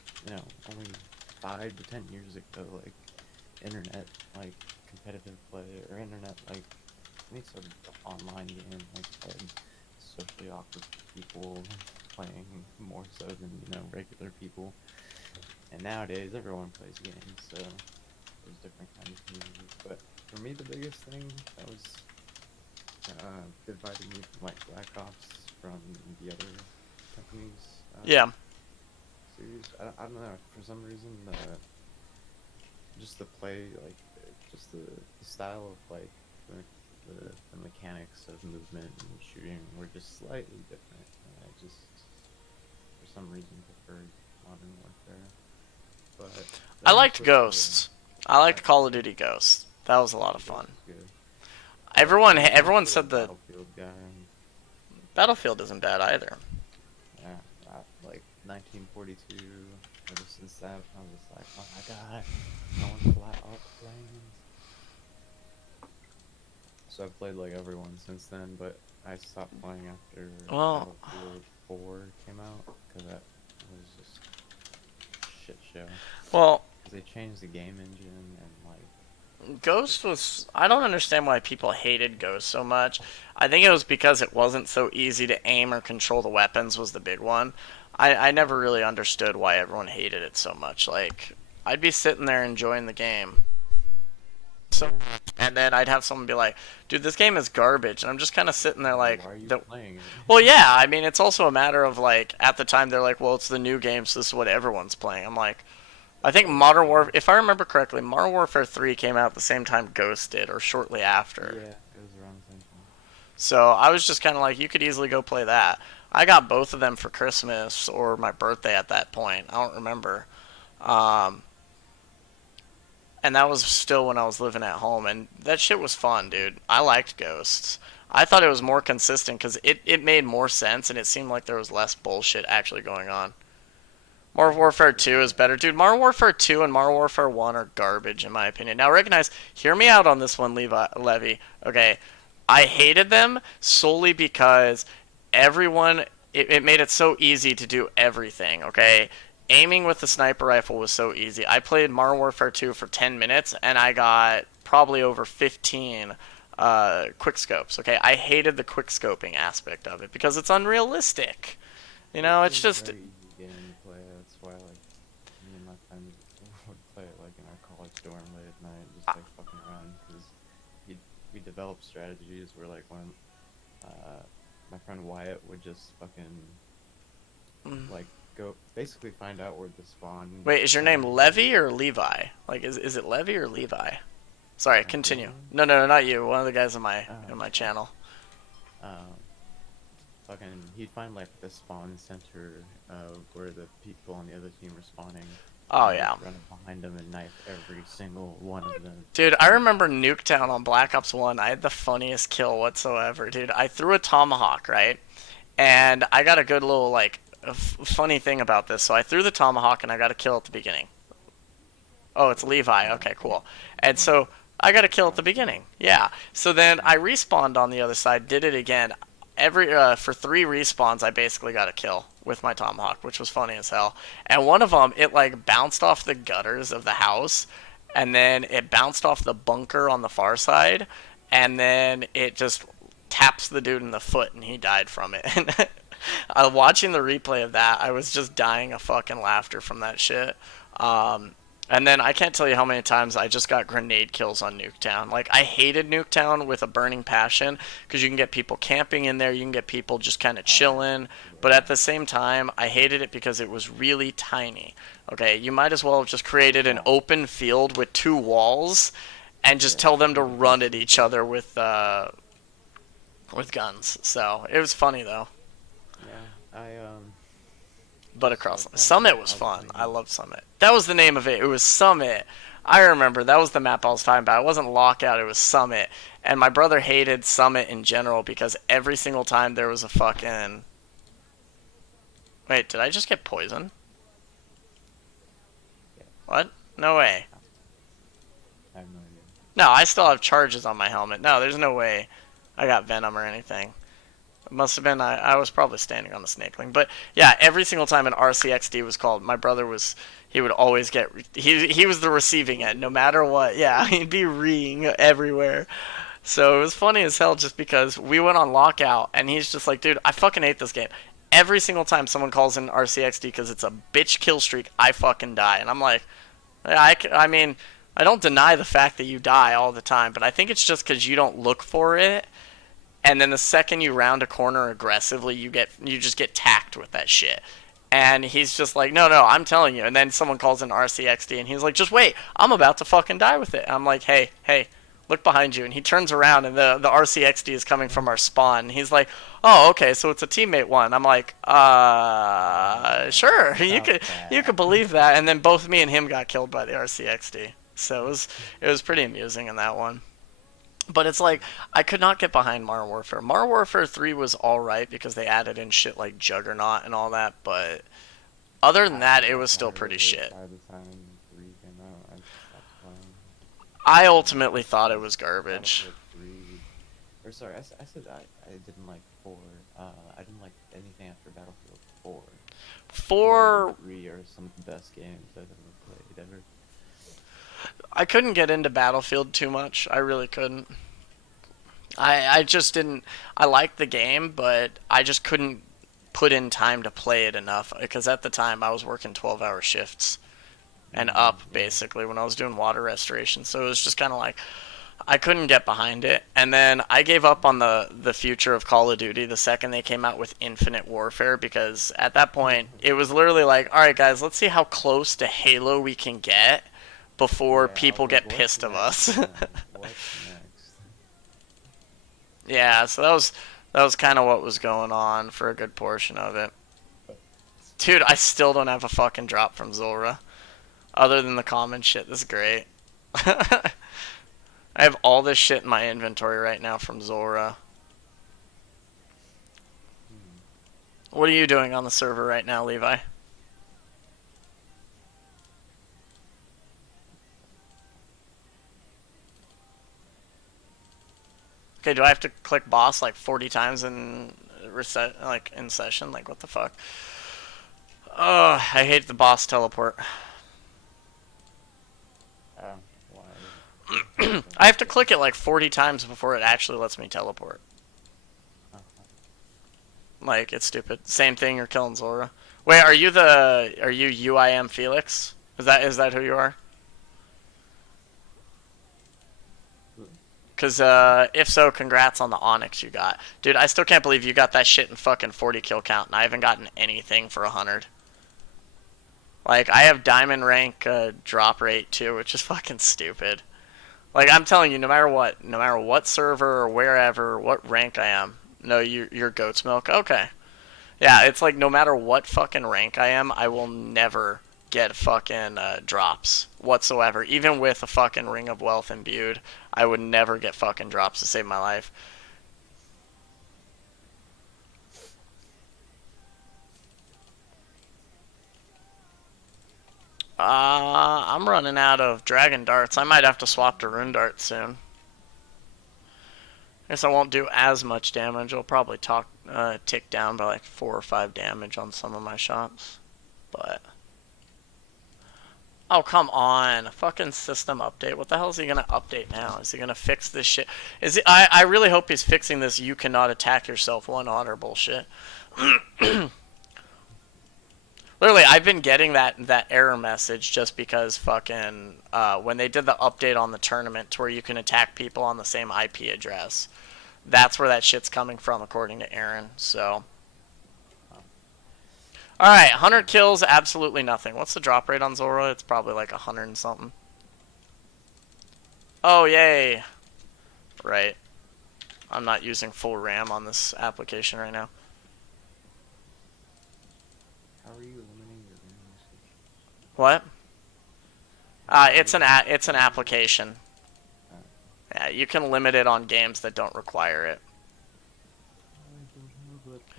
only 5 to 10 years ago, like, internet, like, competitive play, or internet, like, any sort of online game, like, had socially awkward people playing more so than, regular people. And nowadays, everyone plays games, so there's different kind of communities. But for me, the biggest thing that was divided me from like Black Ops from the other companies Yeah. series. I don't know. For some reason, just the play, like just the style of like the mechanics of movement and shooting were just slightly different. And I just for some reason preferred Modern Warfare. But I then I liked switched to Ghosts. I liked Call of Battlefield. Duty Ghosts. That was a lot of Ghost fun. is good. But I'm Everyone mostly a said the Battlefield guy. Battlefield isn't bad either. Yeah, like 1942. Ever since that, I was just like, oh my god, going flat off planes. So I've played like everyone since then, but I stopped playing after Well, Battlefield 4 came out because that was just a shit show. well, Because they changed the game engine and like Ghost just was. I don't understand why people hated Ghost so much. I think it was because it wasn't so easy to aim or control the weapons was the big one. I never really understood why everyone hated it so much. Like, I'd be sitting there enjoying the game. So, yeah. and then I'd have someone be like, "Dude, this game is garbage," and I'm just kind of sitting there Well, like, why are you the, playing it? well, yeah. I mean, it's also a matter of like, at the time they're like, "Well, it's the new game, so this is what everyone's playing." I'm like, I think Modern Warfare, if I remember correctly, Modern Warfare 3 came out at the same time Ghost did, or shortly after. Yeah, it was around the same time. So I was just kind of like, you could easily go play that. I got both of them for Christmas or my birthday at that point. I don't remember. Um, and that was still when I was living at home, and that shit was fun, dude. I liked Ghosts. I thought it was more consistent because it made more sense and it seemed like there was less bullshit actually going on. Modern Yeah, Warfare for 2 is better. Dude, Modern Warfare 2 and Modern Warfare 1 are garbage, in my opinion. Now, recognize, hear me out on this one, Levy. Okay, I hated them solely because everyone, it made it so easy to do everything, okay? Aiming with the sniper rifle was so easy. I played Modern Warfare 2 for 10 minutes, and I got probably over 15 quick scopes, okay? I hated the quick scoping aspect of it because it's unrealistic. You it know, it's is a just. very easy game to play. That's why like me and my friends would play it like in our college dorm late at night, just like fucking around. Because we developed strategies where like when my friend Wyatt would just fucking Mm. like go basically find out where the spawn Wait, is your name point is. Levy or Levi? Like, is it Levy or Levi? Sorry, Real continue. name? No, no, not you. One of the guys in my Oh, channel. um, fucking he'd find like the spawn center where the people on the other team were spawning, Oh and just yeah. run up behind them and knife every single one of them Dude, I to the remember Nuketown on Black Ops 1. I had the funniest kill whatsoever, dude. I threw a tomahawk, right? And I got a good little, like, funny thing about this. So I threw the tomahawk and I got a kill at the beginning. Oh, it's Levi. Okay, cool. And one. so I got a kill at the Sounds good. beginning. Yeah. So then I respawned on the other side, did it again. For 3 respawns, I basically got a kill with my tomahawk, which was funny as hell. And one of them, it like bounced off the gutters of the house, and then it bounced off the bunker on the far side, and then it just taps the dude in the foot, and he died from it. Watching the replay of that, I was just dying of fucking laughter from that shit. Um, and then I can't tell you how many times I just got grenade kills on Nuketown. Like, I hated Nuketown with a burning passion because you can get people camping in there, you can get people just kind of chilling. But Yeah. at the same time, I hated it because it was really tiny. Okay, you might as well have just created an Yeah. open field with 2 walls and just Yeah. tell them to Make it real run at each simple. other with guns. So it was funny though. Yeah. But So across like Summit was I was fun. I playing. loved Summit. That was the name of it. It was Summit. I remember that was the map I was talking about. It wasn't Lockout. It was Summit. And my brother hated Summit in general because every single time there was a fucking. Wait, did I just get poisoned? Yeah. What? No way. I have no idea. No, I still have charges on my helmet. No, there's no way I got venom or anything. It must have been I was probably standing on the snakeling. But yeah, every single time an RCXD was called, my brother was he would always get he was the receiving end no matter what. Yeah, he'd be reeing everywhere. So it was funny as hell just because we went on lockout and he's just like, dude, I fucking hate this game. Every single time someone calls in RCXD because it's a bitch kill streak, I fucking die. And I'm like, yeah, I mean, I don't deny the fact that you die all the time, but I think it's just because you don't look for it, and then the second you round a corner aggressively, you just get tacked with that shit. And he's just like, no, no, I'm telling you. And then someone calls in RCXD, and he's like, just wait, I'm about to fucking die with it. And I'm like, hey, hey, look behind you. And he turns around, and the RCXD is coming from our spawn. And he's like, oh, okay, so it's a teammate one. I'm like, sure, About you that. could believe that. And then both me and him got killed by the RCXD. So it was pretty amusing in that one. But it's like I could not get behind Modern Warfare. Modern Warfare 3 was all right because they added in shit like Juggernaut and all that, but other than that, it was I still pretty really shit. by the time 3 came out, I just stopped playing. I And ultimately thought it Battlefield, was garbage. Battlefield 3, or sorry, I said I didn't like 4. I didn't like anything after Battlefield 4. 4 and 4, 3 are some of the best games I've ever played ever. I couldn't get into Battlefield too much. I really couldn't. I just didn't. I liked the game, but I just couldn't put in time to play it enough because at the time I was working 12-hour shifts and up Yeah. basically when I was doing water restoration. So it was just kind of like I couldn't get behind it. And then I gave up on the future of Call of Duty the second they came out with Infinite Warfare because at that point it was literally like, all right, guys, let's see how close to Halo we can get before Yeah, I was people like, get what's pissed of next, us. man? What's next? Yeah, so that was kind of what was going on for a good portion of it. Dude, I still don't have a fucking drop from Zulrah. Other than the common shit, this is great. I have all this shit in my inventory right now from Zulrah. Hmm. What are you doing on the server right now, Levi? Okay, do I have to click boss like 40 times in reset like in session? Like what the fuck? Oh, I hate the boss teleport. Why? I Something have to different. click it like 40 times before it actually lets me teleport. Uh-huh. Like it's stupid. Same thing. You're killing Zora. Wait, are you UIM Felix? Is that who you are? Really? Cause What? if so, congrats on the Onyx you got, dude. I still can't believe you got that shit in fucking 40 kill count, and I haven't gotten anything for 100. Like I have diamond rank drop rate too, which is fucking stupid. Like I'm telling you, no matter what server or wherever, what rank I am, No, you're goat's milk. Okay. Yeah, it's like no matter what fucking rank I am, I will never get fucking drops whatsoever. Even with a fucking ring of wealth imbued, I would never get fucking drops to save my life. I'm running out of dragon darts. I might have to swap to rune darts soon. I guess I won't do as much damage. It'll probably tick down by like 4 or 5 damage on some of my shots. But oh, come on. Fucking system update. What the hell is he gonna update now? Is he gonna fix this shit? I really hope he's fixing this you cannot attack yourself one otter bullshit. Literally, I've been getting that error message just because fucking when they did the update on the tournament to where you can attack people on the same IP address. That's where that shit's coming from, according to Aaron. So, all right, 100 kills, absolutely nothing. What's the drop rate on Zulrah? It's probably like 100 and something. Oh, yay! Right. I'm not using full RAM on this application right now. How are you eliminating your RAM usage? What? It's an application. Yeah, you can limit it on games that don't require it. I don't have that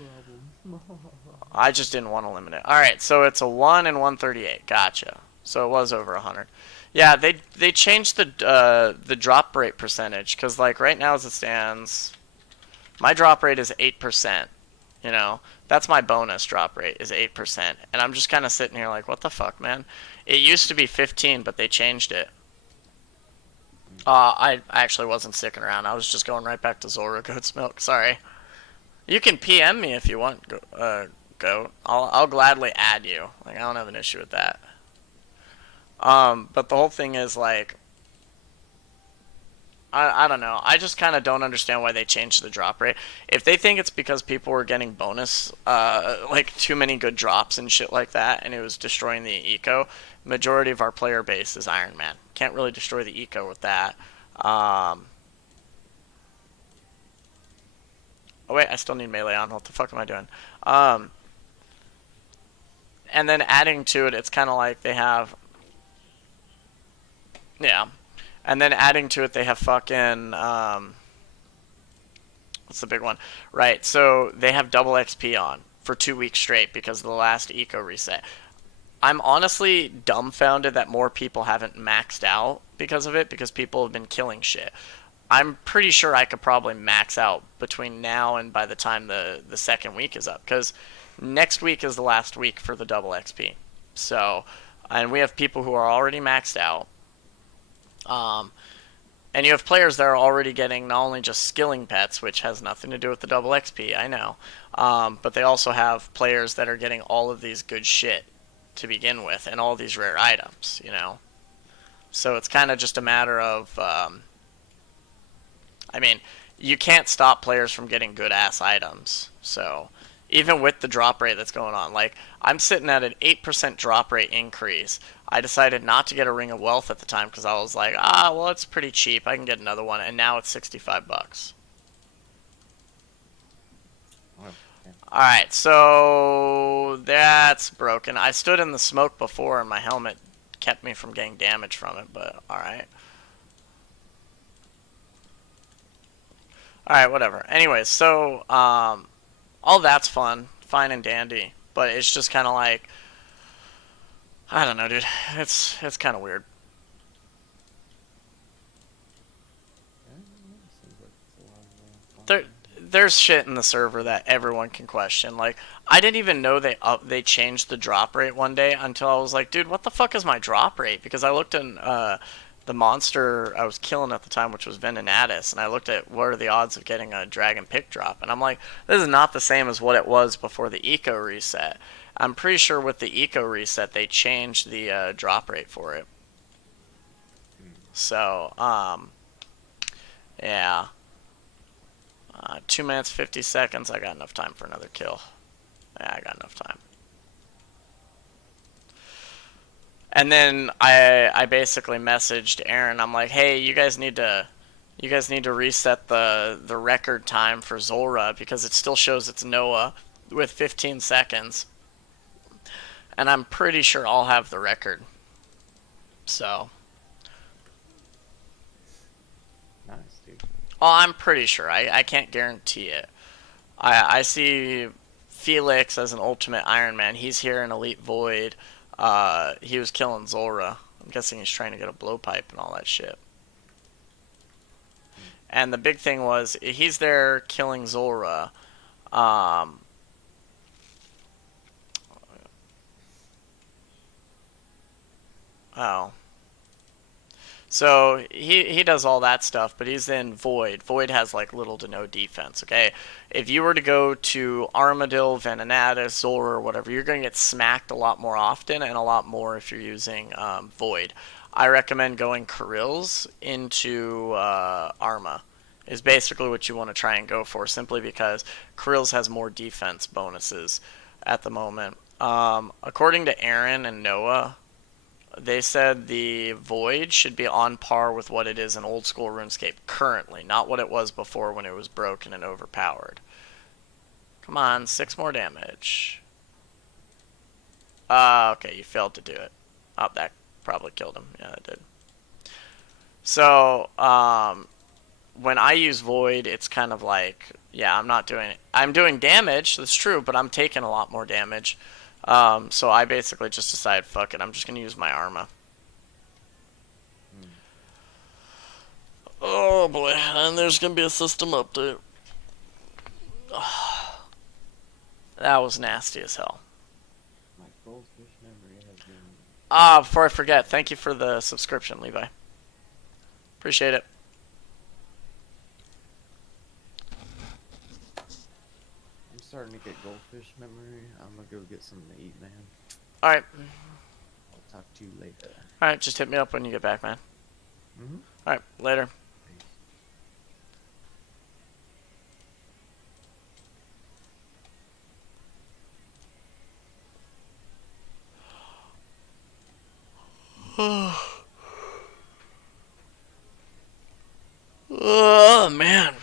problem. I just didn't want to limit it. All right, so it's a 1 and 138. Gotcha. So it was over 100. Yeah, they changed the drop rate percentage because like right now as it stands, my drop rate is 8%. You know, that's my bonus drop rate is 8%, and I'm just kind of sitting here like, what the fuck, man? It used to be 15, but they changed it. I actually wasn't sticking around. I was just going right back to Zulrah Goat's Milk. Sorry. You can PM me if you want, Goat. I'll gladly add you. Like I don't have an issue with that. But the whole thing is like, I don't know. I just kind of don't understand why they changed the drop rate. If they think it's because people were getting bonus, like too many good drops and shit like that, and it was destroying the eco, majority of our player base is Iron Man. Can't really destroy the eco with that. Oh wait, I still need melee on. What the fuck am I doing? And then adding to it, it's kind of like they have, yeah. And then adding to it, they have fucking, what's the big one? Right, so they have double XP on for 2 weeks straight because of the last eco reset. I'm honestly dumbfounded that more people haven't maxed out because of it, because people have been killing shit. I'm pretty sure I could probably max out between now and by the time the second week is up, because next week is the last week for the double XP. So, and we have people who are already maxed out. And you have players that are already getting not only just skilling pets, which has nothing to do with the double XP, I know, but they also have players that are getting all of these good shit to begin with and all these rare items, you know? So it's kind of just a matter of, I mean, you can't stop players from getting good-ass items. So even with the drop rate that's going on, like, I'm sitting at an 8% drop rate increase. I decided not to get a Ring of Wealth at the time because I was like, well, it's pretty cheap. I can get another one, and now it's 65 bucks. Alright, so that's broken. I stood in the smoke before, and my helmet kept me from getting damage from it, but alright. Alright, whatever. Anyways, so, all that's fine and dandy, but it's just kind of like, I don't know, dude. It's kind of weird. There's shit in the server that everyone can question. Like, I didn't even know they changed the drop rate one day until I was like, dude, what the fuck is my drop rate? Because I looked in the monster I was killing at the time, which was Venenatus, and I looked at what are the odds of getting a dragon pick drop, and I'm like, this is not the same as what it was before the eco reset. I'm pretty sure with the eco reset they changed the drop rate for it. So, yeah. 2 minutes 50 seconds. I got enough time for another kill. Yeah, I got enough time. And then I basically messaged Aaron. I'm like, hey, you guys need You guys need to reset the record time for Zulrah because it still shows it's Noah with 15 seconds. And I'm pretty sure I'll have the record. So, Nice, dude. well, I'm pretty sure. I can't guarantee it. I see Felix as an Ultimate Iron Man. He's here in Elite Void. He was killing Zulrah. I'm guessing he's trying to get a blowpipe and all that shit. Mm. And the big thing was he's there killing Zulrah. Um, oh, so he does all that stuff, but he's in Void. Void has like little to no defense. Okay, if you were to go to Armadil, Venenatis, Zulrah, or whatever, you're going to get smacked a lot more often and a lot more if you're using Void. I recommend going Kirill's into Arma. Is basically what you want to try and go for, simply because Kirill's has more defense bonuses at the moment. According to Aaron and Noah, they said the Void should be on par with what it is in old school RuneScape currently, not what it was before when it was broken and overpowered. Come on, 6 more damage. Okay, you failed to do it. Oh, that probably killed him. Yeah, it did. So, when I use Void, it's kind of like, yeah, I'm not doing it. I'm doing damage, that's true, but I'm taking a lot more damage. So I basically just decided, fuck it, I'm just going to use my Arma. Mm. Oh boy, and there's going to be a system update. That was nasty as hell. My goldfish memory has been. Before I forget, thank you for the subscription, Levi. Appreciate it. I'm starting to get goldfish memory. I'm gonna go get something to eat, man. Alright. I'll talk to you later. Alright, just hit me up when you get back, man. Mm-hmm. Alright, later. Peace. Oh, man.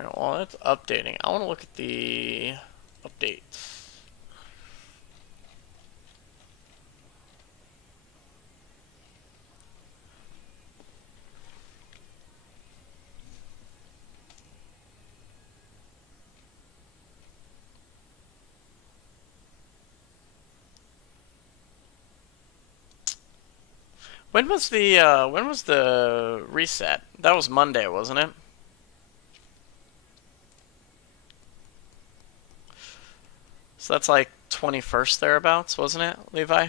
Alright, well, that's updating. I want to look at the updates. When was the reset? That was Monday, wasn't it? So that's like 21st thereabouts, wasn't it, Levi?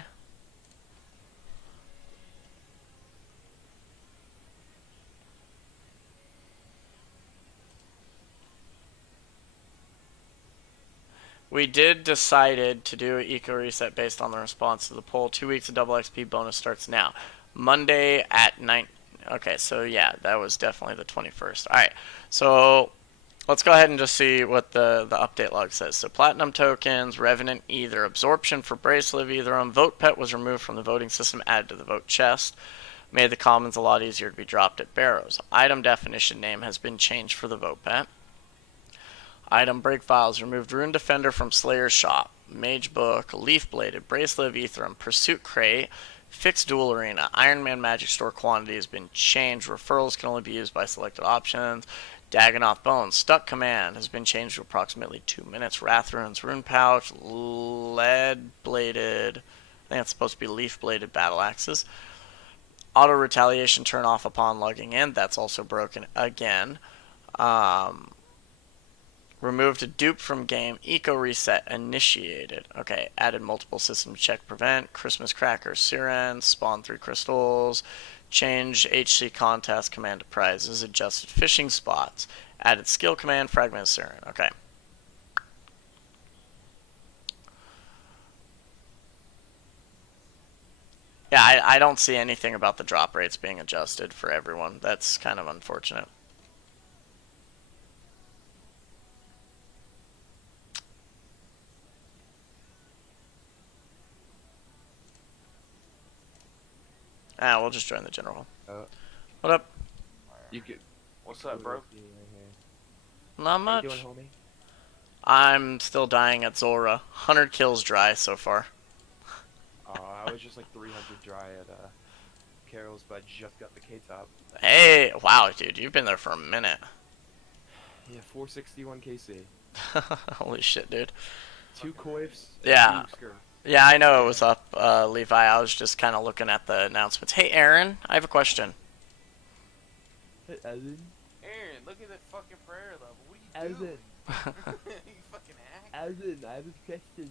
We did decided to do an eco reset based on the response to the poll. 2 weeks of double XP bonus starts now. Monday at 9. Okay, so yeah, that was definitely the 21st. All right, so let's go ahead and just see what the update log says. So platinum tokens, Revenant Ether, absorption for Bracelet Ether, Vote Pet was removed from the voting system, added to the vote chest. Made the commons a lot easier to be dropped at Barrows. Item definition name has been changed for the Vote Pet. Item break files removed Rune Defender from Slayer's shop. Mage Book, Leaf Bladed, Bracelet of Ethereum, Pursuit Crate, Fixed Duel Arena, Iron Man Magic Store quantity has been changed. Referrals can only be used by selected options. Dagonoth Bones, Stuck Command has been changed to approximately 2 minutes. Wrath Runes, Rune Pouch, Lead Bladed, I think it's supposed to be Leaf Bladed Battle Axes. Auto Retaliation turn off upon logging in, that's also broken again. Removed a dupe from game. Eco reset initiated. Okay, added multiple system check prevent. Christmas crackers. Siren. Spawn 3 crystals. Change HC contest command to prizes. Adjusted fishing spots. Added skill command. Fragment Siren. Okay. Yeah, I don't see anything about the drop rates being adjusted for everyone. That's kind of unfortunate. Ah, we'll just join the general. Uh, What up? you get. What's up, bro? Right here. Not How you doing, much. homie? I'm still dying at Zulrah. 100 kills dry so far. I was just like 300 dry at Carol's, but I just got the K-top. Hey, wow, dude, you've been there for a minute. Yeah, 461 KC. Holy shit, dude. 2 coifs. Yeah. 2 skirts. Yeah, I know it was up, Levi. I was just kind of looking at the announcements. Hey, Aaron, I have a question. Hey, Evan. Aaron, look at that fucking prayer level. What are you doing? You fucking hack. Evan, I have a question.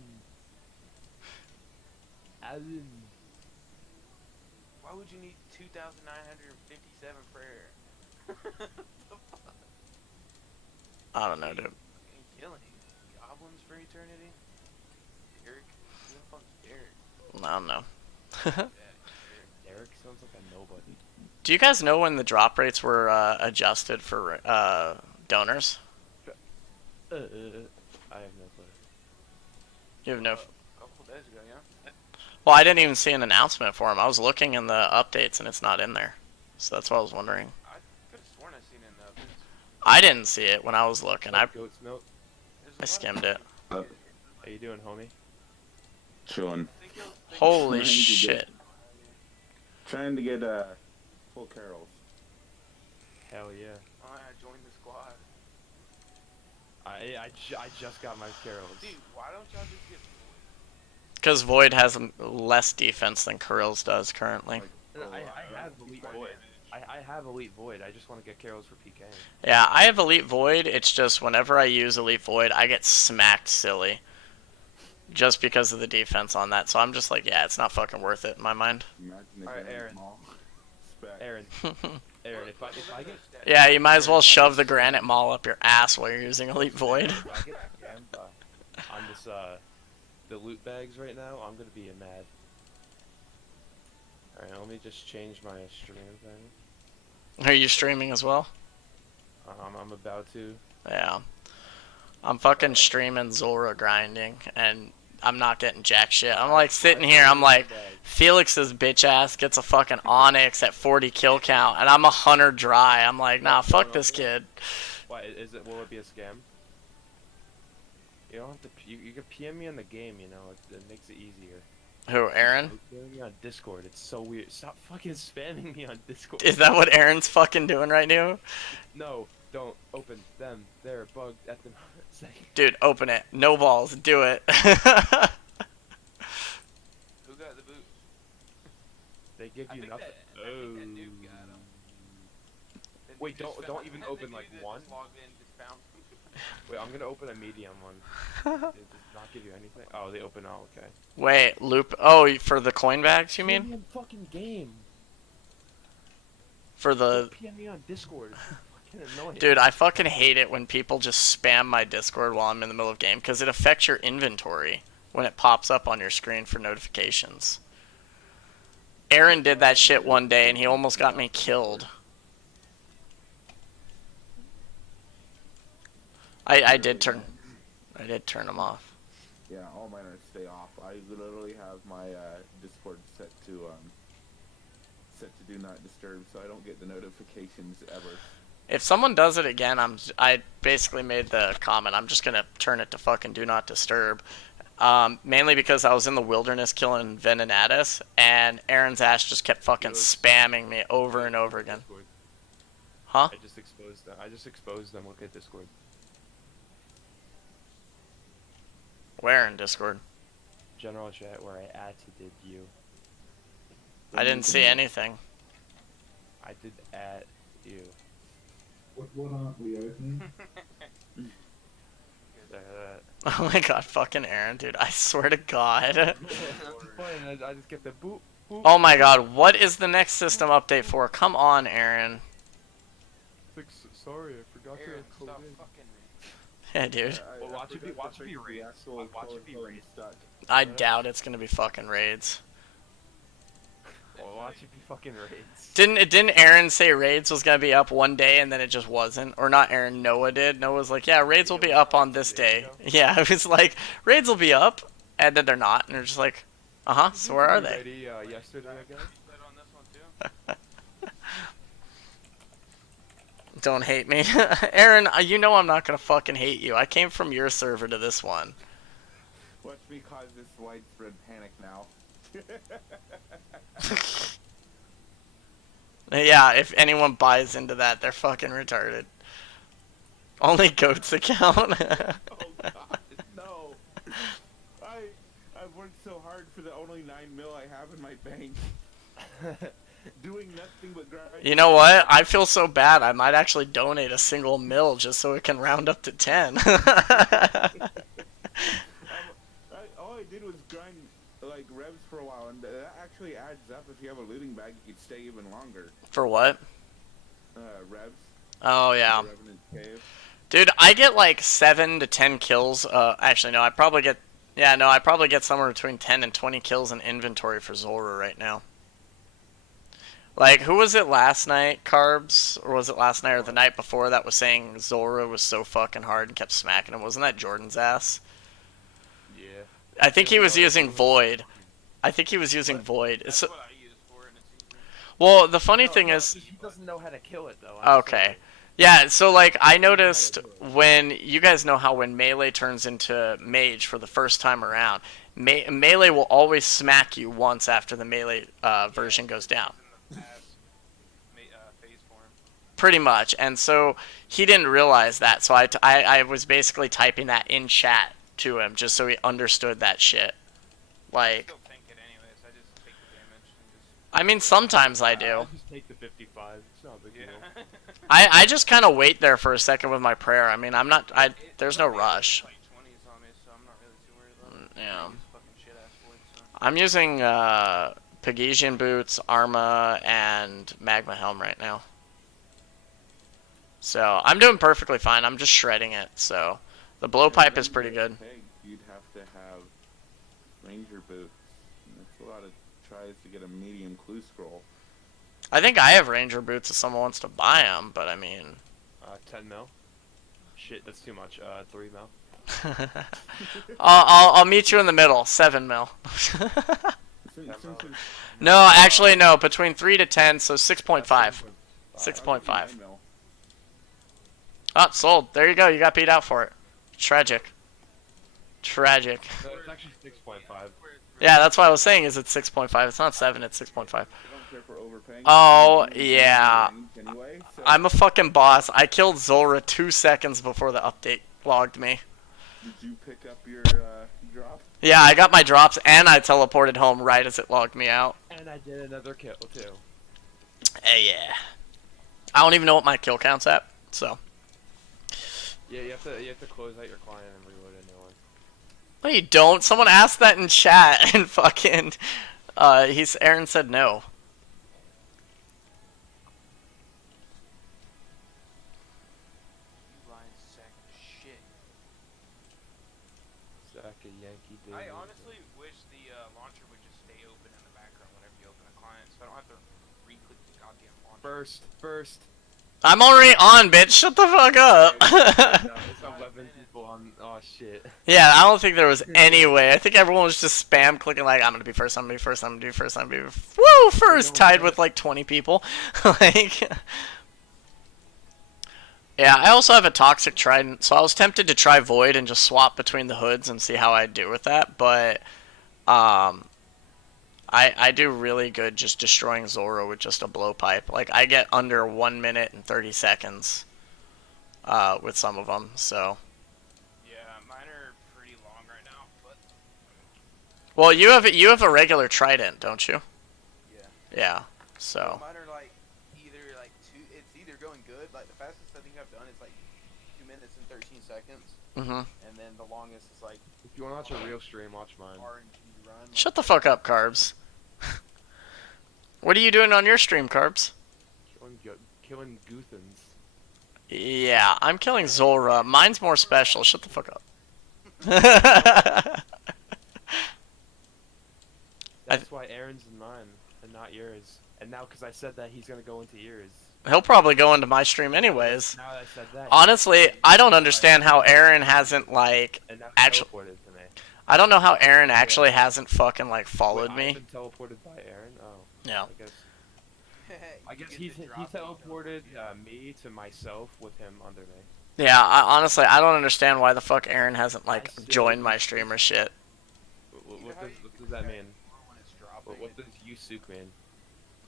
Evan. Why would you need 2,957 prayer? The fuck? I don't know, dude. Fucking killing you. Goblins for eternity? Derek? Who the fuck's Derek? I don't know. Derek sounds like a nobody. Do you guys know when the drop rates were adjusted for donors? I have no clue. You have no. A couple days ago, yeah? Well, I didn't even see an announcement for him. I was looking in the updates and it's not in there. So that's what I was wondering. I could have sworn I seen it in the updates. I didn't see it when I was looking. I Goat's milk. skimmed it. How you doing, homie? Chilling. Holy Trying to shit. Trying to get full carols. Hell yeah. Oh, I joined the squad. I just got my carols. Dude, why don't y'all just get Because Void has less defense than Kirill's does currently. I have elite void. I have elite void. I just want to get carols for PK. Yeah, I have Elite Void. It's just whenever I use Elite Void, I get smacked silly. Just because of the defense on that. So I'm just like, yeah, it's not fucking worth it in my mind. Imagine if Alright, they had Aaron. them all. Spec. Aaron, if I get Yeah, you might as well shove the Granite Maul up your ass while you're using Elite Void. if I get scammed on this the loot bags right now, I'm gonna be mad. Alright, let me just change my stream thing. Are you streaming as well? I'm about to. Yeah. I'm fucking streaming Zulrah grinding, and I'm not getting jack shit. I'm like sitting here, I'm like, Felix's bitch ass gets a fucking Onyx at 40 kill count, and I'm 100 dry. I'm like, nah, fuck this kid. Why is it? Will it be a scam? You don't have to. You can PM me on the game. You know, it makes it easier. Who, Aaron? PMing me on Discord. It's so weird. Stop fucking spamming me on Discord. Is that what Aaron's fucking doing right now? No, don't open them. They're bugged at the second. Dude, open it. No balls. Do it. who got the boot? They give you nothing. I think that dude got him. That Wait, dude just don't found- even that open, dude like, that one? just logged in, just found him. Wait, I'm gonna open a medium one. It does not give you anything. Oh, they open. Oh, okay. Wait, loop. Oh, for the coin bags, you mean? Premium fucking game. For the. PM me on Discord. It's fucking annoying. Dude, I fucking hate it when people just spam my Discord while I'm in the middle of game, because it affects your inventory when it pops up on your screen for notifications. Aaron did that shit one day, and he almost got me killed. I did turn them off. Yeah, all mine are stay off. I literally have my Discord set to do not disturb, so I don't get the notifications ever. If someone does it again, I basically made the comment, I'm just gonna turn it to fucking do not disturb. Mainly because I was in the wilderness killing Venenatus, and Aaron's ass just kept fucking spamming me over and over again. Discord. Huh? I just exposed them. Look at Discord. Where in Discord? General chat where I added you. I didn't see anything. I did add you. What aren't we opening? Oh my god, fucking Aaron, dude. I swear to god. Fine, I just get the boop, boop. Oh my god, what is the next system update for? Come on, Aaron. Sorry, I forgot Aaron, to stop code in. fucking me. Yeah, dude. Well, watch it be raid. Watch it be raid. I doubt it's gonna be fucking raids. Well, watch it be fucking raids. Didn't Aaron say raids was gonna be up one day and then it just wasn't? Or not Aaron, Noah did. Noah's like, yeah, raids will be up on this day. Yeah, it was like, raids will be up, and then they're not, and they're just like, so where are they? Ready, yesterday, I guess. Put on this one too? Don't hate me. Aaron, you know I'm not gonna fucking hate you. I came from your server to this one. Watch me cause this widespread panic now. Yeah, if anyone buys into that, they're fucking retarded. Only goats account. Oh god, no. I've worked so hard for the only 9 mil I have in my bank. Doing nothing but grind. You know what? I feel so bad. I might actually donate a single mil just so it can round up to 10. All I did was grind like revs for a while, and that actually adds up. If you have a looting bag, you could stay even longer. For what? Revs. Oh, yeah. Revenant Cave. Dude, I get like 7 to 10 kills. Actually, no, I probably get... Yeah, no, I probably get somewhere between 10 and 20 kills in inventory for Zulrah right now. Like, who was it last night, Carbs? Or was it last night or the night before that was saying Zulrah was so fucking hard and kept smacking him? Wasn't that Jordan's ass? Yeah. I think he was using Void. I think he was using Void. That's what I use for it, and it's easy. Well, the funny thing is... He doesn't know how to kill it, though. Okay. Yeah, so, like, I noticed when... You guys know how when Melee turns into Mage for the first time around, Melee will always smack you once after the Melee version goes down. Phase form. Pretty much. And so he didn't realize that, so I was basically typing that in chat to him just so he understood that shit. I Like, still tank it anyways. I just take the damage and just. I mean, sometimes I I do. just take the 55. It's not a big deal. Yeah. I just kind of wait there for a second with my prayer. I mean, I'm not... There's no rush. Like 20s on me, so I'm not really too worried about it. Yeah. I use fucking shit ass void, so. I'm using Pegasian boots, Arma, and Magma Helm right now. So, I'm doing perfectly fine. I'm just shredding it, so... The blowpipe is pretty good. You'd have to have ranger boots. And that's a lot of tries to get a medium clue scroll. I think I have ranger boots if someone wants to buy them, but I mean... 10 mil. Shit, that's too much. 3 mil. I'll meet you in the middle. 7 mil. No, actually, no. Between 3 to 10, so 6.5. 6.5. Oh, sold. There you go. You got beat out for it. Tragic. Tragic. No, it's actually 6.5. Yeah, that's why I was saying is it's 6.5. It's not 7, it's 6.5. Overpaying. Oh, yeah. Anyway, so I'm a fucking boss. I killed Zulrah 2 seconds before the update logged me. did you pick up your drop? Yeah, I got my drops and I teleported home right as it logged me out. And I did another kill, too. Hey, yeah. I don't even know what my kill count's at, so. Yeah, you have to close out your client and reload a new one. No, you don't. Someone asked that in chat and fucking, Aaron said no. You lying sack of shit. Sack a Yankee dude. I honestly wish the launcher would just stay open in the background whenever you open a client, so I don't have to re-click the goddamn launcher. First. I'm already on, bitch. Shut the fuck up. It's 11 people on. Oh shit. Yeah, I don't think there was any way. I think everyone was just spam clicking like, I'm gonna be first, I'm gonna be first, I'm gonna be first, I'm gonna be woo first, tied with like 20 people. Like, yeah, I also have a toxic trident, so I was tempted to try void and just swap between the hoods and see how I'd do with that, but I do really good just destroying Zulrah with just a blowpipe. Like, I get under 1 minute and 30 seconds with some of them, so. Yeah, mine are pretty long right now, but Well, you have a regular trident, don't you? yeah. Yeah, so. Mine are like it's either going good, like the fastest I think I've done is like 2 minutes and 13 seconds, Mhm. and then the longest is like If you want to watch a real stream, watch mine. RNG run. Shut the fuck up, Carbs. What are you doing on your stream, Carbs? Killing Goothans. Yeah, I'm killing Zulrah. Mine's more special. Shut the fuck up. That's why Aaron's in mine and not yours. And now, because I said that, he's gonna go into yours. He'll probably go into my stream anyways. Now that I said that. Honestly, I don't understand how Aaron hasn't, like, And now he actually. teleported to me. I don't know how Aaron actually hasn't fucking, like, followed Wait, me. I've been teleported by Aaron? Oh. Yeah. I guess. I guess he teleported me to myself with him under me. Yeah, honestly, I don't understand why the fuck Aaron hasn't, like, joined my stream or shit. What does that mean? What does you sook mean?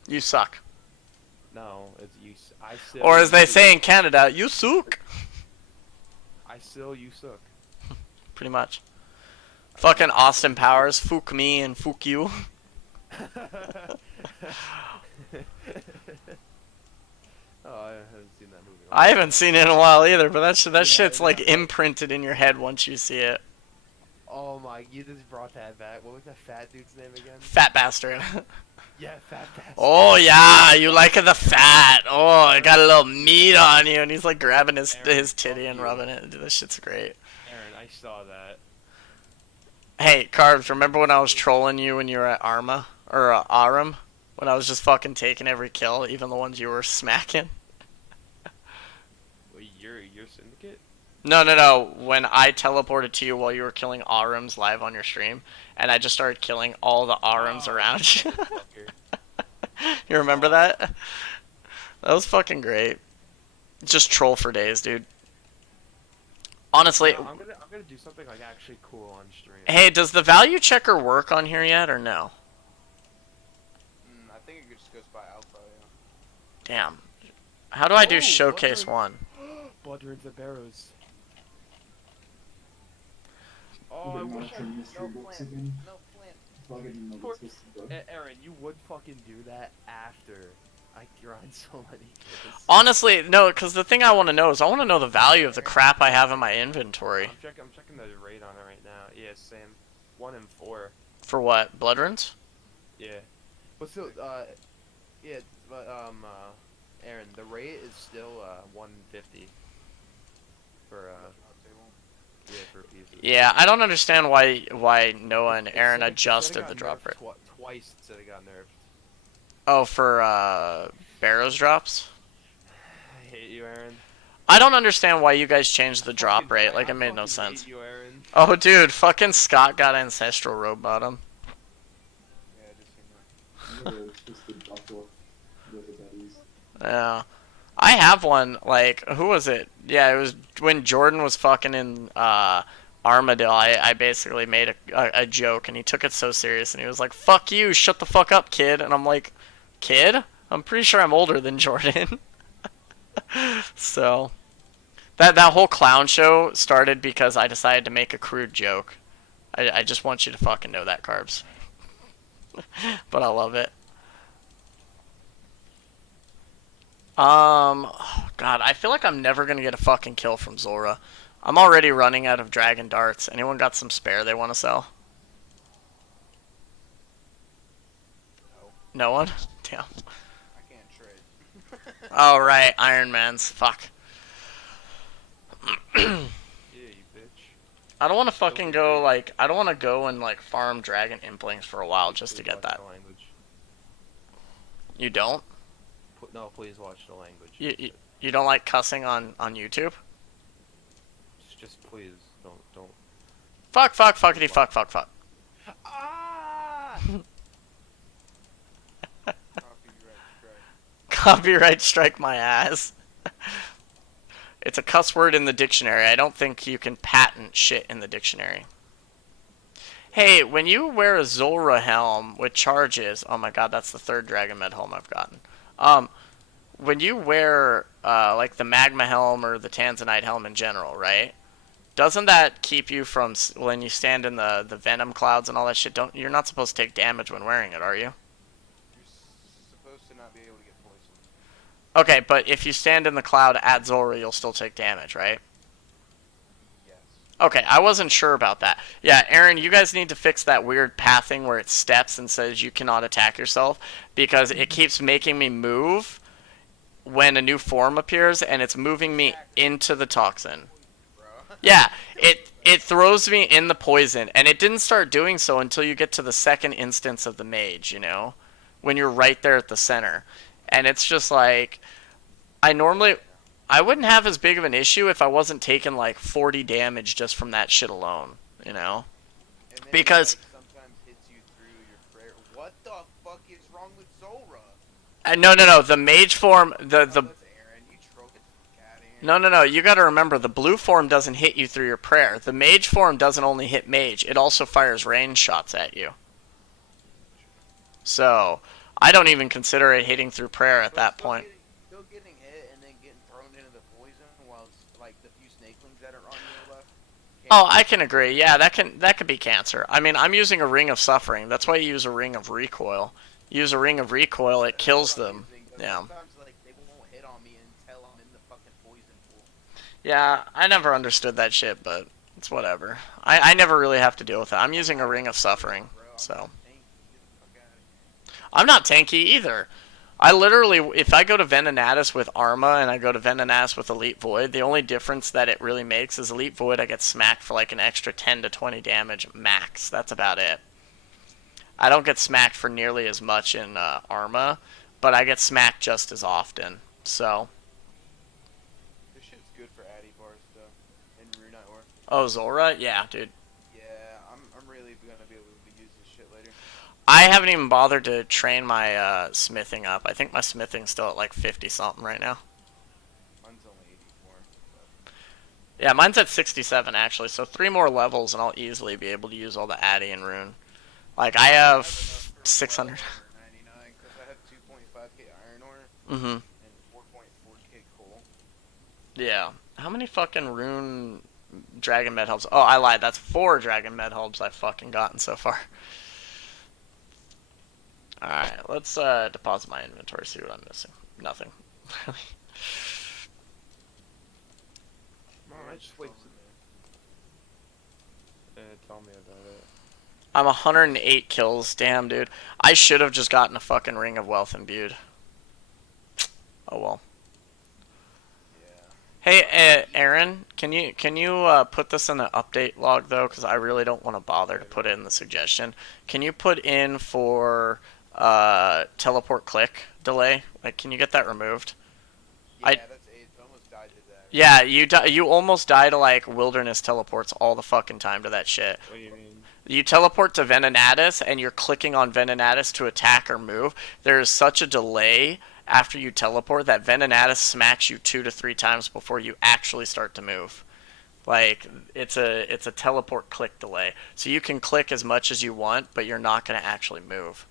You suck. No, it's you. I still. Or as they say in Canada, you suck. I still you suck. Pretty much. Fucking Austin Powers, fuck me and fuck you. Oh, I haven't seen that movie. I haven't seen it in a while either, but that shit's like imprinted in your head once you see it. Oh my, you just brought that back. What was that fat dude's name again? Fat bastard. Yeah, fat bastard. Oh yeah, you like the fat. Oh, it got a little meat on you, and he's like grabbing his titty and rubbing it. Dude, this shit's great. Aaron, I saw that. Hey, Carbs, remember when I was trolling you when you were at Arma? Or Arum? When I was just fucking taking every kill, even the ones you were smacking? Wait, your syndicate? No. When I teleported to you while you were killing Arums live on your stream, and I just started killing all the Arums around you. You remember that? That was fucking great. Just troll for days, dude. Honestly, No, I'm gonna do something like actually cool on stream. hey, does the value checker work on here yet or no? I think it just goes by alpha. Yeah. Damn. How do I do Oh, showcase Blood 1? Blood runes and barrows. Oh, I wish I mystery books again. No flint. Fucking know what's supposed to go. Aaron, you would fucking do that after I grind so many kills. Honestly, no, because the thing I want to know is I want to know the value of the crap I have in my inventory. I'm checking the rate on it right now. Yeah, same. 1 and 4. For what? Blood runes? Yeah. But still, yeah, but Aaron, the rate is still 150 for yeah, for pieces. Yeah, I don't understand why Noah and Aaron It adjusted got the drop rate. nerfed twice instead of got nerfed. Oh, for Barrows drops? I hate you, Aaron. I don't understand why you guys changed the drop rate. Like, it made no I sense. hate you, Aaron. Oh, dude, fucking Scott got Ancestral Robe Bottom. Yeah, I just seen that. Never supposed to drop off the baddies. Yeah. I have one, like, who was it? Yeah, it was when Jordan was fucking in Armadale. I basically made a joke, and he took it so serious, and he was like, fuck you, shut the fuck up, kid. And I'm like, kid? I'm pretty sure I'm older than Jordan. So, that whole clown show started because I decided to make a crude joke. I just want you to fucking know that, Carbs. But I love it. God, I feel like I'm never gonna get a fucking kill from Zulrah. I'm already running out of dragon darts. Anyone got some spare they want to sell? No one? Damn. I can't trade. Oh, right, Iron Man's. Fuck. Yeah, you bitch. I don't want to fucking go, like, I don't want to go and, like, farm dragon implings for a while just to get that. You don't? No, please watch the language. You don't like cussing on YouTube? Just please, don't. Fuck, fuckity, fuck. Ah! Copyright strike my ass. It's a cuss word in the dictionary. I don't think you can patent shit in the dictionary. Hey, when you wear a Zulrah helm with charges... Oh my god, that's the 3rd Dragon Med helm I've gotten. When you wear, like, the Magma helm or the Tanzanite helm in general, right? Doesn't that keep you from... When you stand in the Venom clouds and all that shit, you're not supposed to take damage when wearing it, are you? You're supposed to not be able to get poisoned. Okay, but if you stand in the cloud at Zulrah, you'll still take damage, right? Yes. Okay, I wasn't sure about that. Yeah, Aaron, you guys need to fix that weird pathing where it steps and says you cannot attack yourself, because it keeps making me move when a new form appears, and it's moving me into the toxin. Yeah, it throws me in the poison, and it didn't start doing so until you get to the 2nd instance of the mage, you know? When you're right there at the center. And it's just like, I wouldn't have as big of an issue if I wasn't taking like 40 damage just from that shit alone, you know? And then Because... it, like, sometimes hits you through your prayer. What the fuck is wrong with Zulrah? No. The mage form, the Oh, that's Aaron. You troll. Get the fuck out of here. no. You got to remember the blue form doesn't hit you through your prayer. The mage form doesn't only hit mage; it also fires range shots at you. So I don't even consider it hitting through prayer at But that point. Still getting hit and then getting thrown into the poison while like the few snakelings that are on your left. Oh, I can agree. Yeah, that could be cancer. I mean, I'm using a ring of suffering. That's why you use a ring of recoil. Use a ring of recoil, it kills them. Yeah. Sometimes like they won't hit on me until I'm in the fucking poison pool. Yeah, I never understood that shit, but it's whatever. I never really have to deal with it. I'm using a ring of suffering, Bro, I'm so. not tanky. Get the fuck out of here. I'm not tanky either. I literally, if I go to Venenatis with Arma and I go to Venenatis with Elite Void, the only difference that it really makes is Elite Void I get smacked for like an extra 10 to 20 damage max. That's about it. I don't get smacked for nearly as much in Arma, but I get smacked just as often. So, This shit's good for Addy bars though, in Rune Or. oh, Zulrah? Yeah, dude. Yeah, I'm really gonna be able to use this shit later. I haven't even bothered to train my smithing up. I think my smithing's still at like 50 something right now. Mine's only 84. But... Yeah, mine's at 67 actually, so 3 more levels and I'll easily be able to use all the Addy and Rune. Like, I have 600. 99 because I have 2.5k iron ore Mm-hmm. and 4.4k coal. Yeah. How many fucking Rune Dragon Med Hubs? Oh, I lied. That's 4 Dragon Med Hubs I've fucking gotten so far. Alright, let's deposit my inventory, see what I'm missing. Nothing. No, I just wait. Tell me about it. I'm 108 kills. Damn, dude. I should have just gotten a fucking Ring of Wealth imbued. Oh well. Yeah. Hey, Aaron, can you put this in the update log though? Because I really don't want to bother to put it in the suggestion. Can you put in for teleport click delay? Like, can you get that removed? Yeah, I- that's it. Almost died to that. Yeah, you almost die to like wilderness teleports all the fucking time to that shit. What do you mean? You teleport to Venenatis and you're clicking on Venenatis to attack or move. There is such a delay after you teleport that Venenatis smacks you 2 to 3 times before you actually start to move. Like, it's a teleport click delay. So you can click as much as you want, but you're not going to actually move.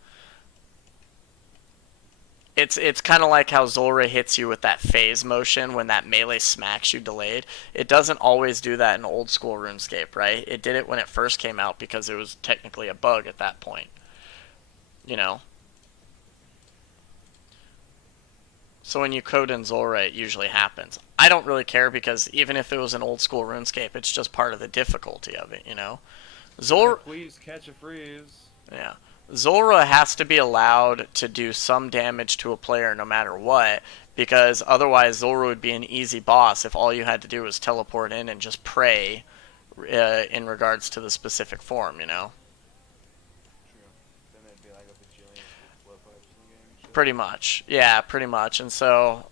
It's kind of like how Zulrah hits you with that phase motion when that melee smacks you delayed. It doesn't always do that in old school RuneScape, right? It did it when it first came out because it was technically a bug at that point. You know? So when you code in Zulrah, it usually happens. I don't really care because even if it was an old school RuneScape, it's just part of the difficulty of it, you know? Zulrah... Please catch a freeze. Yeah. Zulrah has to be allowed to do some damage to a player no matter what, because otherwise Zulrah would be an easy boss if all you had to do was teleport in and just pray in regards to the specific form, you know? True. Then there'd be like a bajillion flow pipes in the game and shit. Pretty much. Yeah, pretty much. And so...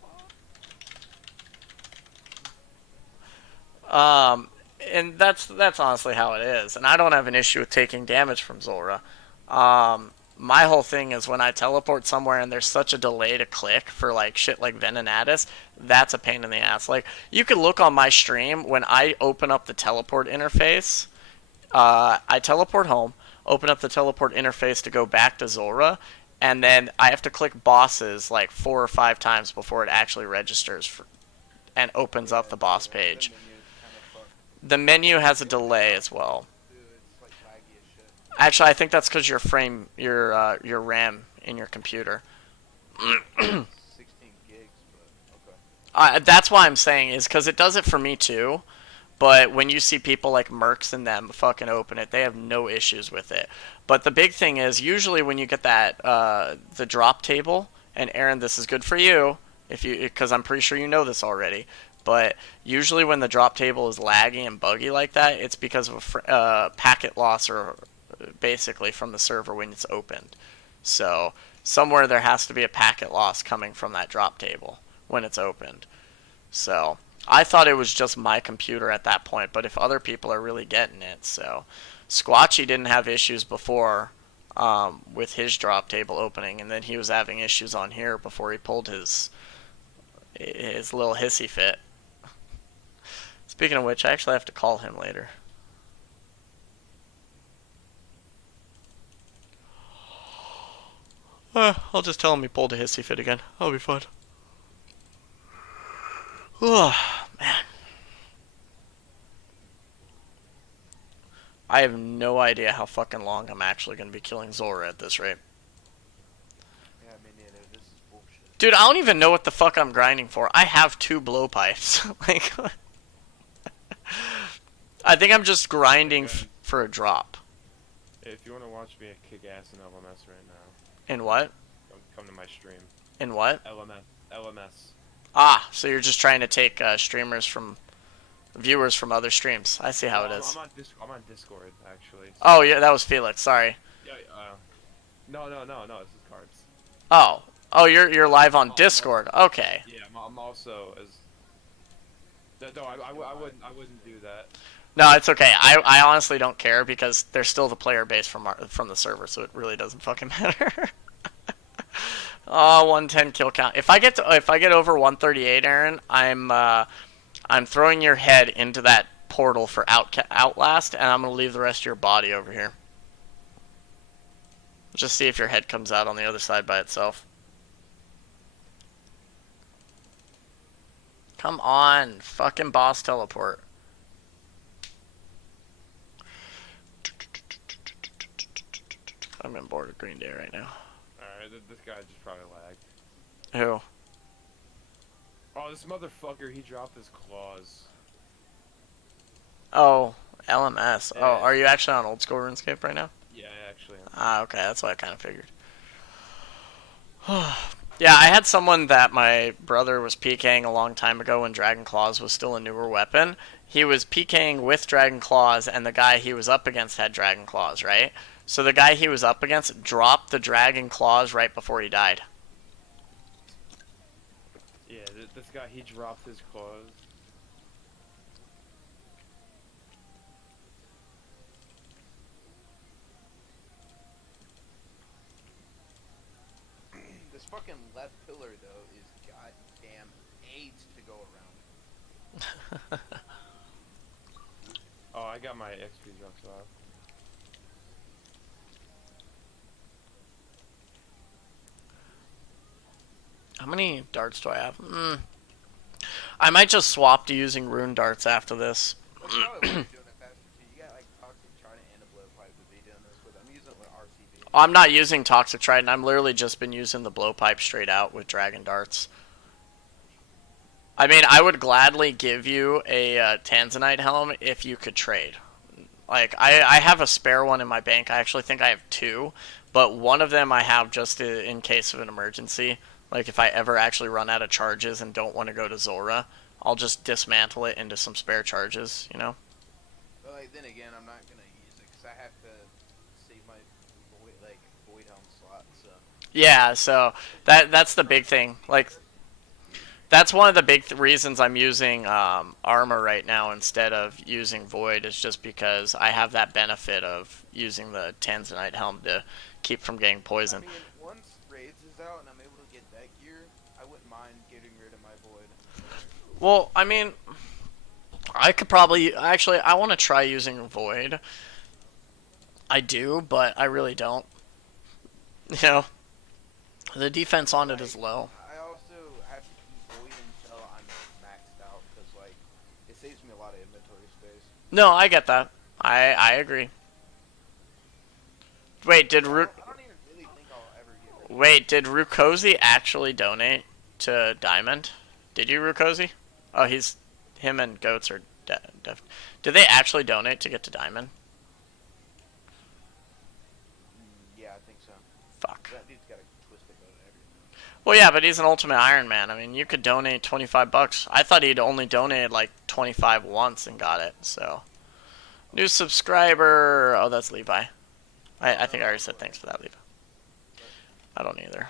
and that's honestly how it is. And I don't have an issue with taking damage from Zulrah. My whole thing is when I teleport somewhere and there's such a delay to click for like shit like Venenatis, that's a pain in the ass. Like, you can look on my stream when I open up the teleport interface. I teleport home, open up the teleport interface to go back to Zulrah, and then I have to click bosses like 4 or 5 times before it actually registers and opens up the boss page. The menu has a delay as well. Dude, it's like laggy as shit. Actually, I think that's because your RAM in your computer. 16 gigs, but okay. That's why I'm saying is because it does it for me too. But when you see people like Mercs and them fucking open it, they have no issues with it. But the big thing is usually when you get that the drop table, and Aaron, this is good for you because I'm pretty sure you know this already. But usually when the drop table is laggy and buggy like that, it's because of a packet loss or basically from the server when it's opened. So somewhere there has to be a packet loss coming from that drop table when it's opened. So I thought it was just my computer at that point, but if other people are really getting it, so Squatchy didn't have issues before. with his drop table opening, and then he was having issues on here before he pulled his little hissy fit. Speaking of which, I actually have to call him later. I'll just tell him he pulled a hissy fit again. I'll be fine. Oh, man. I have no idea how fucking long I'm actually going to be killing Zulrah at this rate. Yeah, me neither. This is bullshit. Dude, I don't even know what the fuck I'm grinding for. I have 2 blowpipes. Like, I think I'm just grinding for a drop. If you want to watch me kick ass in LMS right now, In what? come to my stream. In what? LMS. Ah, so you're just trying to take viewers from other streams. I see how it is. I'm on Discord actually. So. Oh, yeah, that was Felix. Sorry. Yeah. No. This is Cards. Oh, you're live on Discord. Okay. Yeah, I'm also as. No, I wouldn't do that. No, it's okay. I honestly don't care because they're still the player base from the server, so it really doesn't fucking matter. Oh, 110 kill count. If I get over 138, Aaron, I'm throwing your head into that portal for Outlast, and I'm gonna leave the rest of your body over here. Just see if your head comes out on the other side by itself. Come on, fucking boss teleport. I'm in board of Green Day right now. Alright, this guy just probably lagged. Who? Oh, this motherfucker, he dropped his claws. Oh, LMS. Yeah. Oh, are you actually on old school RuneScape right now? Yeah, I actually am. Ah, okay, that's what I kind of figured. Yeah, I had someone that my brother was PKing a long time ago when Dragon Claws was still a newer weapon. He was PKing with Dragon Claws, and the guy he was up against had Dragon Claws, right? So the guy he was up against dropped the Dragon Claws right before he died. Yeah, this guy, he dropped his claws. This fucking left pillar, though, is goddamn AIDS to go around. Oh, I got my XP drops off. How many darts do I have? I might just swap to using rune darts after this. That's probably why you're doing it faster, too. You got, like, Toxic Trident and a Blowpipe would be doing this with. I'm using it with RCB. I'm not using Toxic Trident. I'm literally just been using the blowpipe straight out with Dragon Darts. I mean, I would gladly give you a Tanzanite helm if you could trade. Like, I have a spare one in my bank. I actually think I have 2, but one of them I have just in case of an emergency. Like, if I ever actually run out of charges and don't want to go to Zulrah, I'll just dismantle it into some spare charges, you know? But, like, then again, I'm not going to use it because I have to save my void helm slot, so. Yeah, so that's the big thing. Like, that's one of the big reasons I'm using armor right now instead of using void, is just because I have that benefit of using the Tanzanite helm to keep from getting poisoned. I mean, once Raids is out and I'm able to get that gear, I wouldn't mind getting rid of my void. Well, I mean, I could probably... Actually, I want to try using void. I do, but I really don't. You know? The defense on it is low. I also have to keep void until I'm maxed out because, like, it saves me a lot of inventory space. No, I get that. I agree. Wait, did I don't even really think I'll ever get rid of Wait, did Rukosi actually donate to Diamond? Did you, Rukosi? Oh, him and Goats are def. Did they actually donate to get to Diamond? Yeah, I think so. Fuck. That dude's got a twisted boat and everything. Well, yeah, but he's an Ultimate Iron Man. I mean, you could donate $25. I thought he'd only donated like 25 once and got it. So, new subscriber. Oh, that's Levi. I think I already said thanks for that, Levi. I don't either.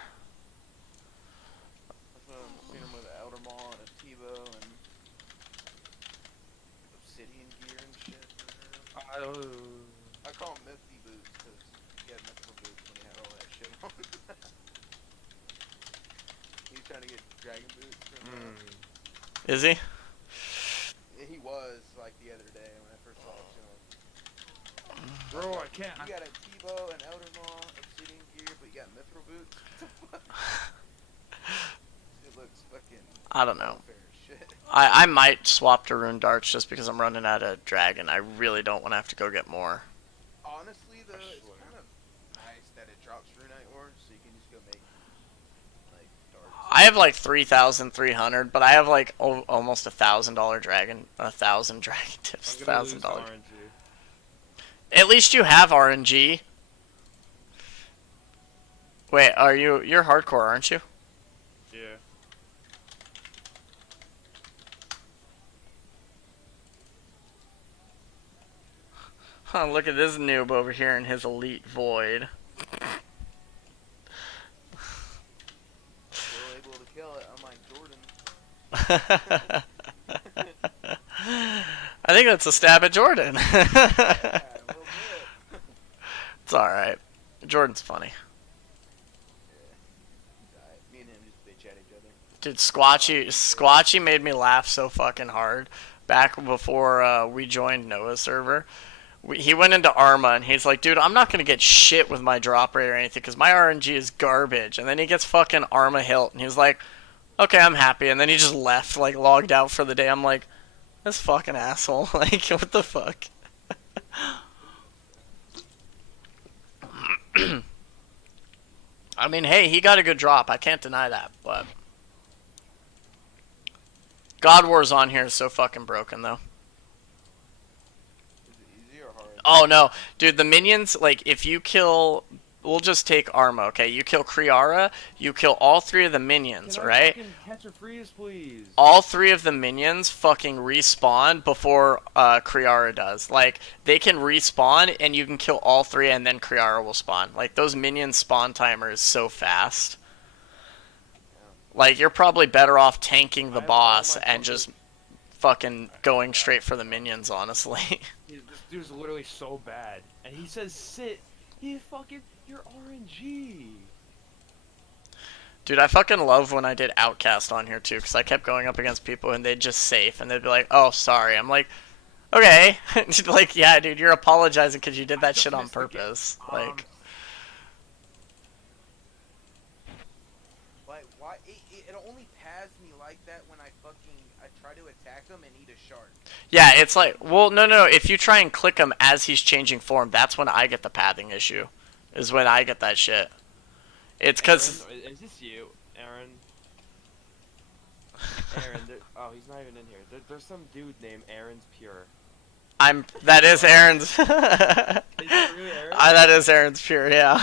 That's what I'm seeing him with an Elder Maul and a Tebow and obsidian gear and shit. I call him Mythy Boots because he had mythical boots. dragon boots from, Is he? he was, like, the other day when I first talked to him. Bro, I can't. You got a Tebow, an Elder Maw, obsidian gear, but you got mithril boots? What the fuck? It looks fucking... I don't know. unfair as shit. I might swap to rune darts just because I'm running out of dragon. I really don't want to have to go get more. Honestly, though, it's kind of nice that it drops runite ores, so you can just go make, like, darts. I have like 3,300, but I have like almost $1,000 dragon, 1,000 dragon tips, I'm gonna lose $1,000. RNG. At least you have RNG. Wait, you're hardcore, aren't you? Yeah. Huh, look at this noob over here in his elite void. Still able to kill it, unlike Jordan. I think that's a stab at Jordan. Yeah, a little bit. It's alright. Jordan's funny. Me and him just bitch at each other. Dude, Squatchy made me laugh so fucking hard back before we joined Noah's server. He went into Arma and he's like, dude, I'm not going to get shit with my drop rate or anything because my RNG is garbage. And then he gets fucking Arma hilt and he's like, okay, I'm happy. And then he just left, like logged out for the day. I'm like, this fucking asshole. Like, what the fuck? I mean, hey, he got a good drop. I can't deny that, but God War's on here is so fucking broken, though. Is it easy or hard? Oh, no. Dude, the minions, like, if you kill... We'll just take Arma, okay? You kill Kriara, you kill all three of the minions, Can right? I fucking catch a freeze, please? All three of the minions fucking respawn before Kriara does. Like, they can respawn, and you can kill all three, and then Kriara will spawn. Like, those minion spawn timer is so fast. Like, you're probably better off tanking the boss and just fucking going straight for the minions, honestly. This dude's literally so bad. And he says sit. He fucking... You're RNG. Dude, I fucking love when I did Outcast on here, too, because I kept going up against people, and they'd just safe, and they'd be like, oh, sorry. I'm like, okay. Like, yeah, dude, you're apologizing because you did that shit on purpose. Like... Like, why? It only passed me like that when I try to attack him and eat a shard. Yeah, it's like, well, no. If you try and click him as he's changing form, that's when I get the pathing issue. Is when I get that shit. It's because... Is this you, Aaron? Aaron, oh, he's not even in here. There's some dude named Aaron's Pure. That is Aaron's... Is that really Aaron? That is Aaron's Pure, yeah.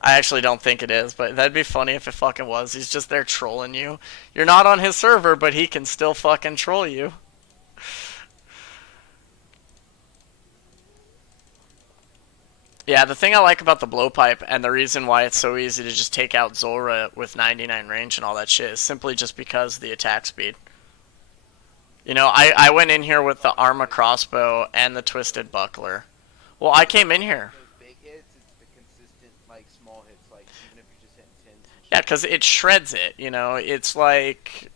I actually don't think it is, but that'd be funny if it fucking was. He's just there trolling you. You're not on his server, but he can still fucking troll you. Yeah, the thing I like about the blowpipe, and the reason why it's so easy to just take out Zulrah with 99 range and all that shit, is simply just because of the attack speed. You know, I went in here with the Arma crossbow and the Twisted Buckler. Well, I came in here. Those big hits, it's the consistent, like, small hits, like, even if you're just hitting 10s. Yeah, because it shreds it, you know? It's like...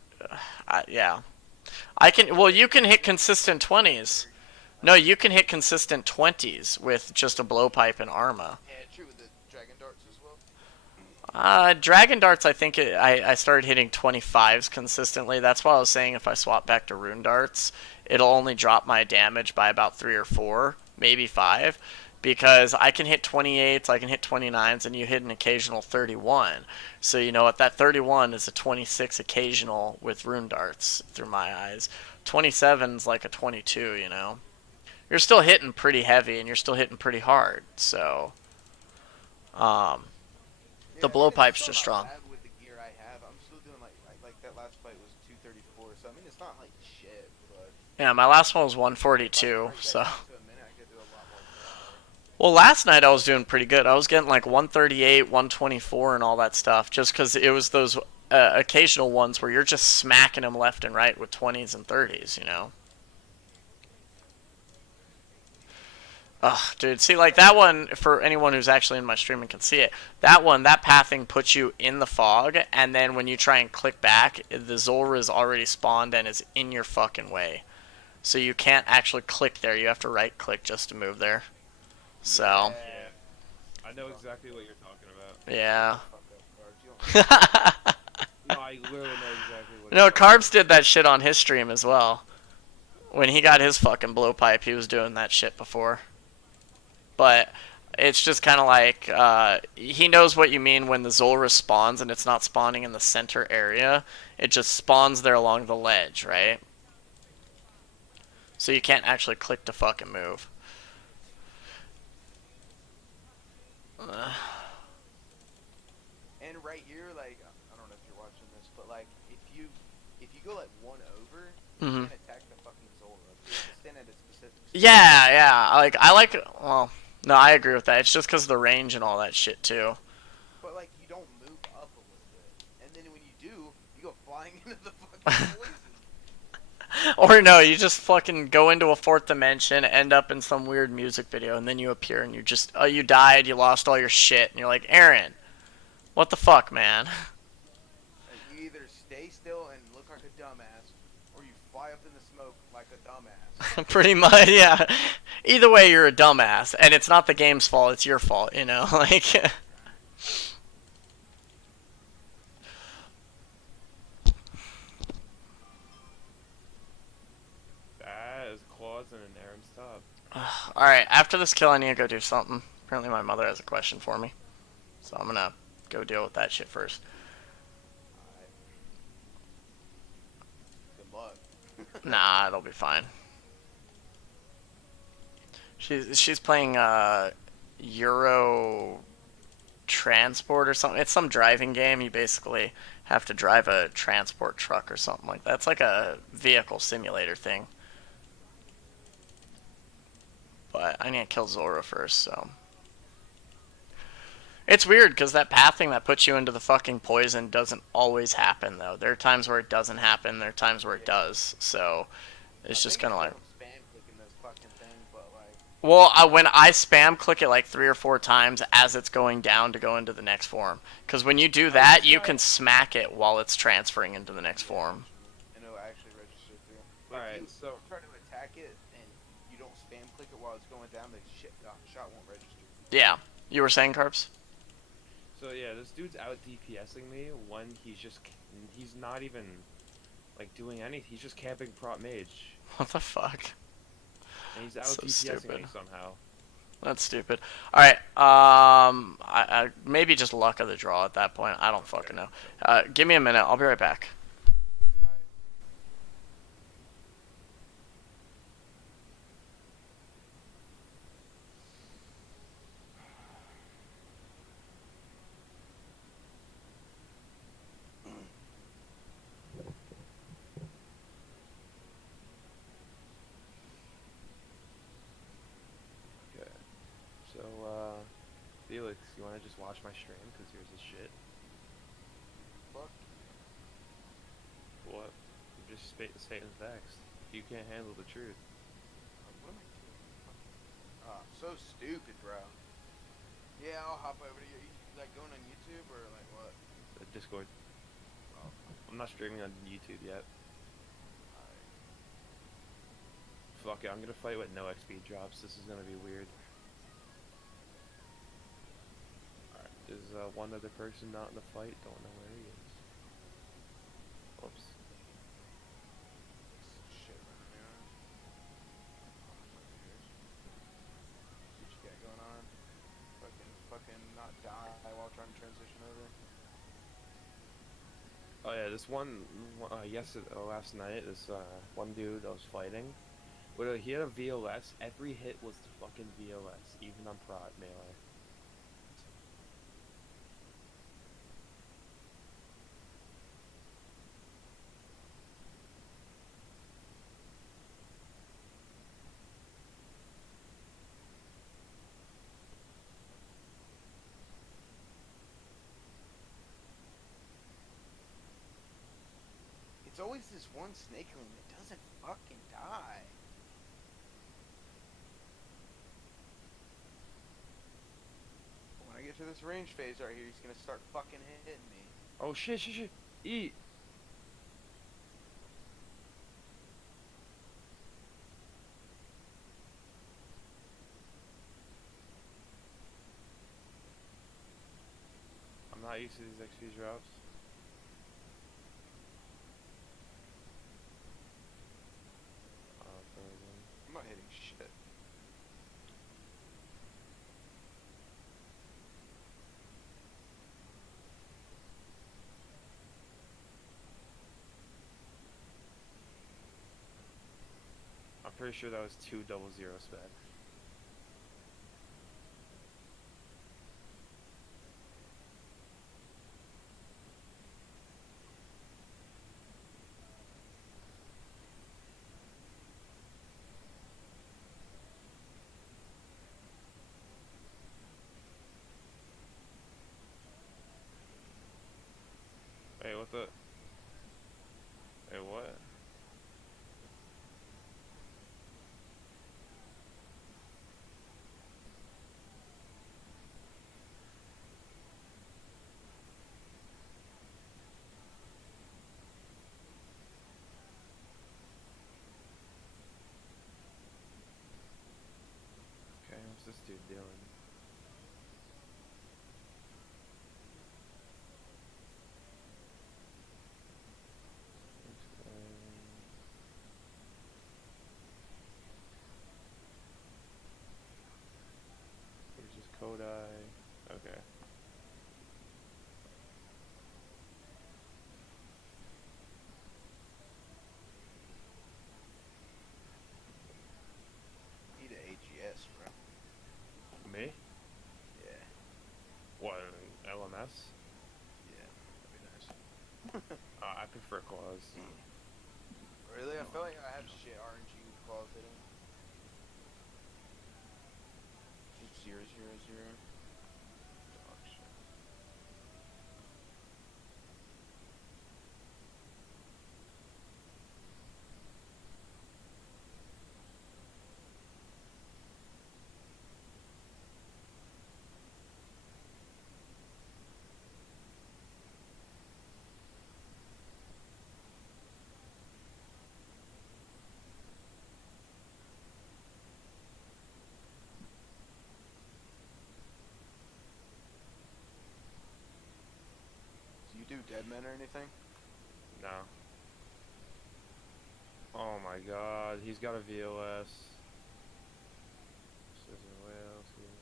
yeah. Well, you can hit consistent 20s. No, you can hit consistent 20s with just a blowpipe and Arma. Yeah, true with the dragon darts as well. Dragon darts, I think I started hitting 25s consistently. That's why I was saying if I swap back to rune darts, it'll only drop my damage by about 3 or 4, maybe 5. Because I can hit 28s, I can hit 29s, and you hit an occasional 31. So, you know what, that 31 is a 26 occasional with rune darts, through my eyes. 27's like a 22, you know? You're still hitting pretty heavy, and you're still hitting pretty hard, so... the blowpipe's just strong. Bad with the gear I have. I'm still doing like that last fight was 234, so I mean it's not like shit, but... Yeah, my last one was 142, so... To a minute, I could do a lot more. Well, last night I was doing pretty good. I was getting like 138, 124, and all that stuff, just because it was those occasional ones where you're just smacking them left and right with 20s and 30s, you know? Ugh, dude, see, like that one, for anyone who's actually in my stream and can see it, that pathing puts you in the fog, and then when you try and click back, the Zulrah is already spawned and is in your fucking way. So you can't actually click there, you have to right click just to move there. So, Yeah. I know exactly what you're talking about. yeah. Fuck up, Cards. You don't No, I literally know exactly what No, you're talking Carbs did that shit on his stream as well. When he got his fucking blowpipe, he was doing that shit before. But it's just kind of like he knows what you mean when the Zulrah spawns and it's not spawning in the center area. It just spawns there along the ledge, right? So you can't actually click to fucking move. And right here, like, I don't know if you're watching this, but like, if you go like one over, you Mhm. can't attack the fucking Zulrah. You have to stand at a specific spot. Yeah, yeah. Like I like. Well, no, I agree with that. It's just because of the range and all that shit too. But like, you don't move up a little bit, and then when you do, you go flying into the fucking poison. Or no, you just fucking go into a fourth dimension, end up in some weird music video, and then you appear and you just you died, you lost all your shit, and you're like, Aaron, what the fuck, man? Like, you either stay still and look like a dumbass, or you fly up in the smoke like a dumbass. Pretty much, yeah. Either way, you're a dumbass, and it's not the game's fault; it's your fault, you know. Like, That is claws in an Aaron's tub. all right. After this kill, I need to go do something. Apparently, my mother has a question for me, so I'm gonna go deal with that shit first. Alright. Good luck. Nah, it'll be fine. She's playing Euro Transport or something. It's some driving game. You basically have to drive a transport truck or something like that. It's like a vehicle simulator thing. But I need to kill Zulrah first, so. It's weird because that pathing that puts you into the fucking poison doesn't always happen, though. There are times where it doesn't happen, there are times where it does. So it's just kind of like. Spam clicking this fucking thing, but like. Well, when I spam click it like 3 or 4 times as it's going down to go into the next form. Because when you do that, you can smack it while it's transferring into the next form. And it'll actually register through. But Alright, if you so try to attack it and you don't spam click it while it's going down, the shot won't register. Yeah. You were saying, Carbs? So yeah, this dude's out DPSing me when he's not even like doing anything. He's just camping prop mage, What the fuck? and he's out So DPSing stupid. me somehow. That's stupid. Alright, I maybe just luck of the draw at that point. I don't fucking know. Give me a minute. I'll be right back. Alright. Okay. So Felix, you want to just watch my stream? Cause here's this shit. Fuck. What? I'm just stating facts. You can't handle the truth. What am I doing? So stupid, bro. Yeah, I'll hop over to you. You like going on YouTube or like what? Discord. Oh, I'm not streaming on YouTube yet. alright. Fuck it, I'm gonna fight with no XP drops. This is gonna be weird. Alright, there's one other person not in the fight. Don't know where he is. Oops. Shit running around. See what you got going on. Fucking not die while trying to transition over. Oh yeah, this one last night, this one dude I was fighting, he had a VOS. Every hit was the fucking VOS, even on prod melee. It's always this one snakeling that doesn't fucking die. this range phase right here, he's gonna start fucking hitting me. Oh shit, shit, shit. Eat. I'm not used to these XP drops. Oh, frozen. I'm not hitting shit. I'm pretty sure that was 2 00 spec. Hey, what the? Hey, what? Okay, what's this dude doing? Here's just Kodai. Okay. Need an AGS, bro. Me? Yeah. What? LMS? Yeah. That'd be nice. I prefer claws. Really? I feel like I have shit RNG with claws hitting. Just 0 0 0. Dog shit. Do you do Deadman or anything? No. Oh my god, he's got a VOS. Scissor whales here.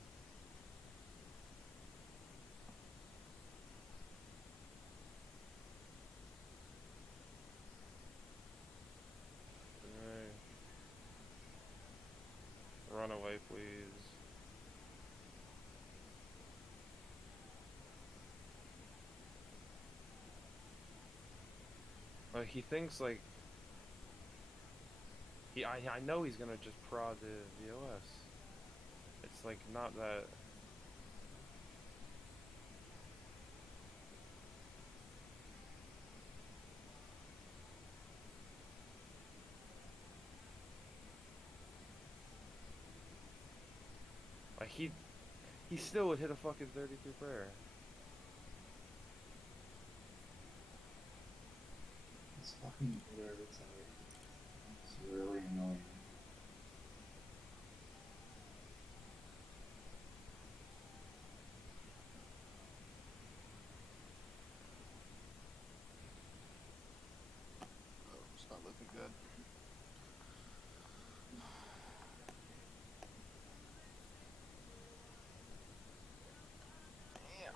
Alright. Run away, please. Like, he thinks, like... I know he's gonna just prod the VOS. It's, like, not that... Like, he still would hit a fucking 33 prayer. This fucking blur that's out. It's really annoying. Oh, it's not looking good. Damn.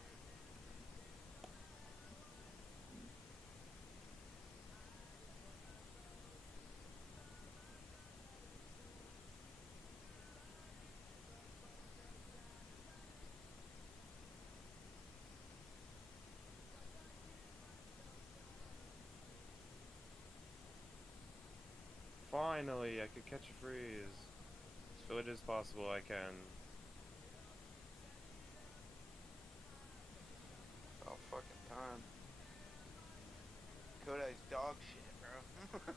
Finally, I could catch a freeze. So it is possible I can. About fucking time. Kodai's dog shit, bro.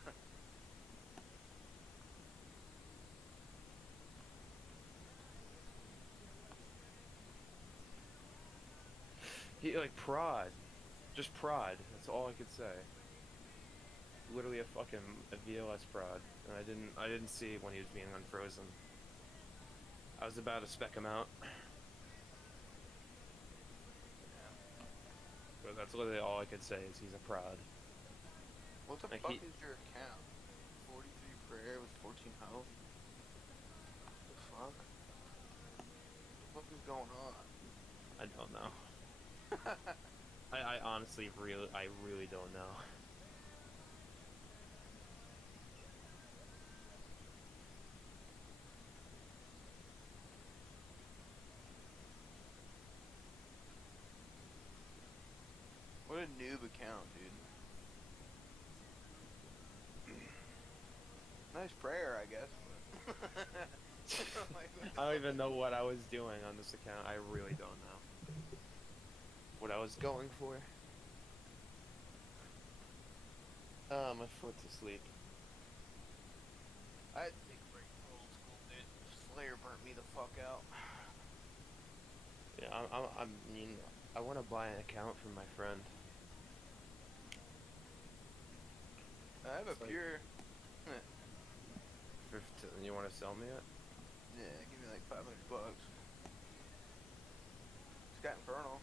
He like prod, just prod. That's all I could say. Literally a fucking VLS prod, and I didn't see when he was being unfrozen. I was about to spec him out, but that's literally all I could say is he's a prod. What the Like fuck he, is your account? 43 prayer with 14 health? The fuck? What is going on? I don't know. I honestly I really don't know. What a noob account, dude. Nice prayer, I guess, but... Like, what the I don't fuck even is- know what I was doing on this account. I really don't know what I was going for. My foot's asleep. I had to take a break from old school, dude. Slayer burnt me the fuck out. Yeah, I mean, I want to buy an account from my friend. I have a It's like- pure... You want to sell me it? Yeah, give me like 500 bucks. It's got Infernal.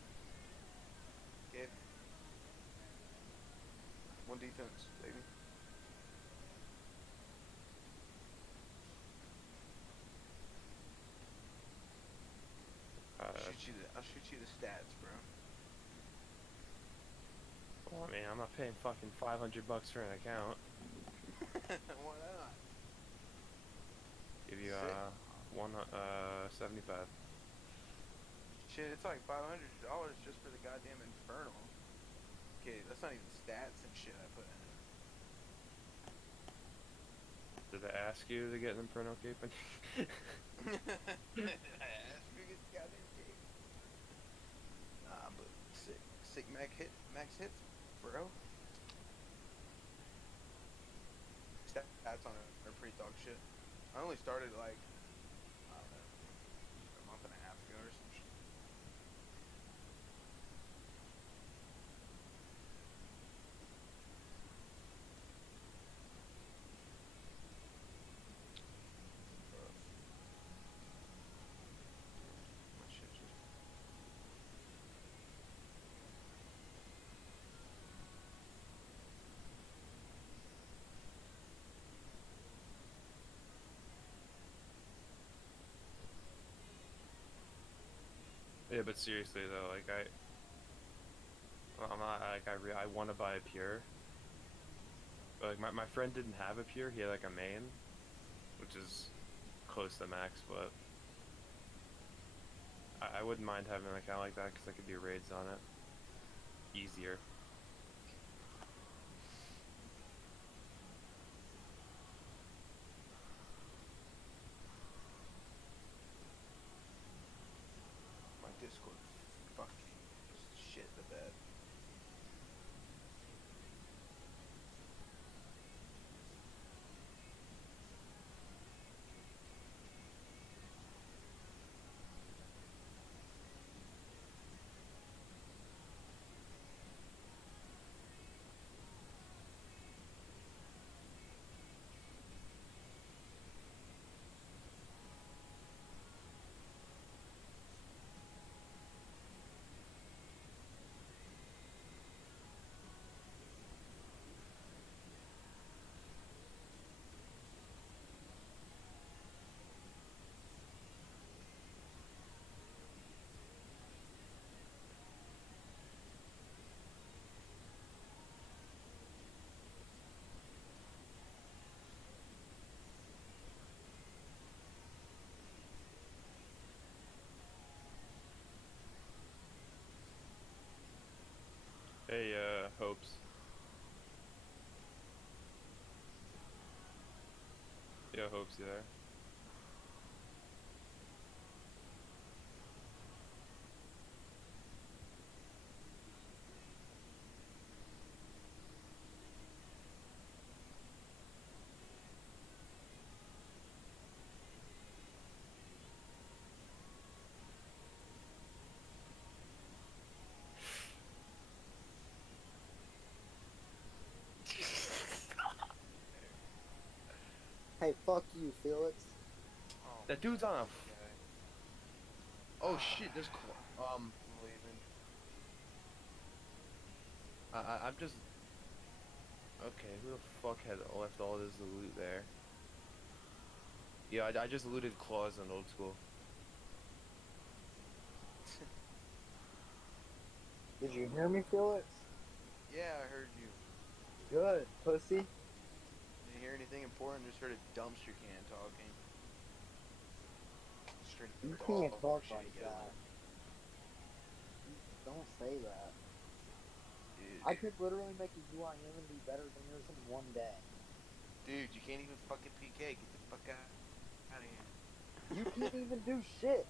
Gabe. One defense, baby. I'll shoot you the stats, bro. Well, I mean, I'm not paying fucking 500 bucks for an account. Why not? Give you Sick. 75. Shit, it's like $500 just for the goddamn Infernal. Okay, that's not even stats and shit I put in it. Did I ask you to get an Inferno cape? I asked you to get the goddamn game. Nah, but sick max hits, bro. Stats on it are pretty dog shit. I only started like, I don't know, a month and a half ago or some shit. My shit just... Yeah, but seriously though, like I'm not like I want to buy a pure. But like my friend didn't have a pure. He had like a main, which is close to max, but I wouldn't mind having an account like that because I could do raids on it easier. My Discord fucking just shit the bed. Hey, Hopes. Yeah, Hopes, you there? Fuck you, Felix. Oh, That dude's on a. okay. Oh shit, there's I'm leaving. I'm just. Okay, who the fuck had left all this loot there? Yeah, I just looted claws in old school. Did you hear me, Felix? Yeah, I heard you. Good, pussy. Didn't hear anything important, just heard a dumpster can talking. Straight You dog can't talk shit like yelling. that. Don't say that. Dude. I could literally make a UIM and be better than yours in one day. Dude, you can't even fucking PK. Get the fuck out of here. You can't even do shit.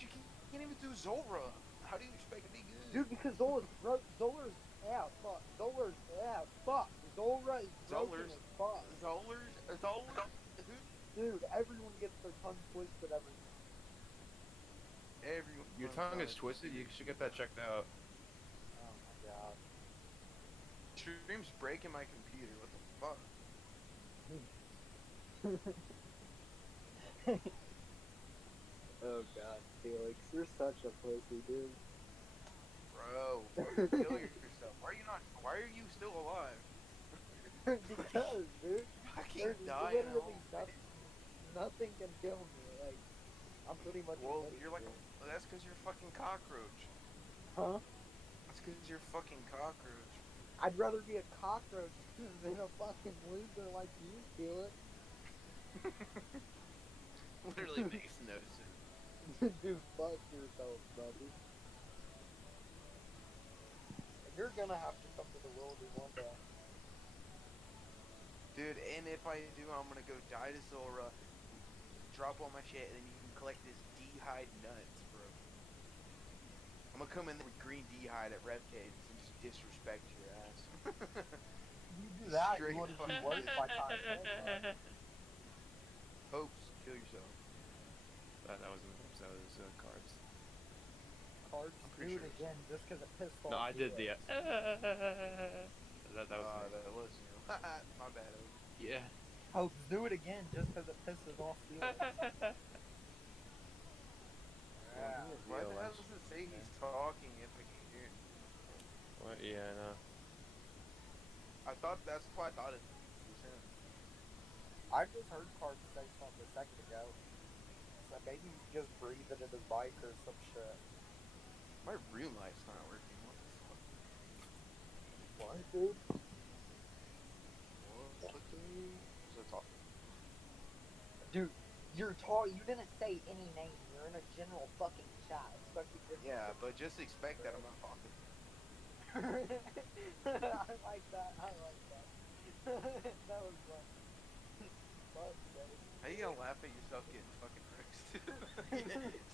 Dude, you can't even do Zulrah. How do you expect to be good? Dude, because Zola's ass, fuck. Zola's ass, fuck. Zola is broken Zolers. as fuck. Zolers. Dude, everyone gets their tongue twisted every Everyone. Your tongue is twisted. You should get that checked out. Oh my god. Stream's breaking my computer. What the fuck? Oh god, Felix, you're such a pussy, dude. Bro, kill yourself. Why are you still alive? Because, dude, Fucking there's die literally now. nothing can kill me. Like, I'm pretty much. Well, invincible. you're like that's because you're a fucking cockroach. Huh? That's because you're a fucking cockroach. I'd rather be a cockroach than a fucking loser like you, Felix. Literally makes no sense. Dude, fuck yourself, brother. And you're gonna have to come to the world one day. Dude, and if I do, I'm gonna go die to Zulrah, drop all my shit, and then you can collect this D-hide nuts, bro. I'm gonna come in there with green D-hide at Rev Caves and just disrespect your ass. You do that, Straight you wouldn't be fucking- worried if I caught it. Hopes, kill yourself. That wasn't hopes. That was cards. Cards, I'm pretty do it sure again just because it pissed off No, I did Felix. the. That was me. That was you. My bad. Yeah. Hopes, do it again just because it pisses off Felix. Yeah. Why the hell does it say he's talking if I can't hear him? What? Yeah, I know. I thought that's why I thought it was him. I just heard Cards say something a second ago. So maybe he just breathed into his bike or some shit. My real light's not working. What the fuck? What, dude? What's it talking? Dude, you didn't say any name. You're in a general fucking chat. Expect you to Yeah, but just expect that I'm not talking. I like that. That was fun. Fuck, buddy. How you gonna laugh at yourself getting fucking roasted?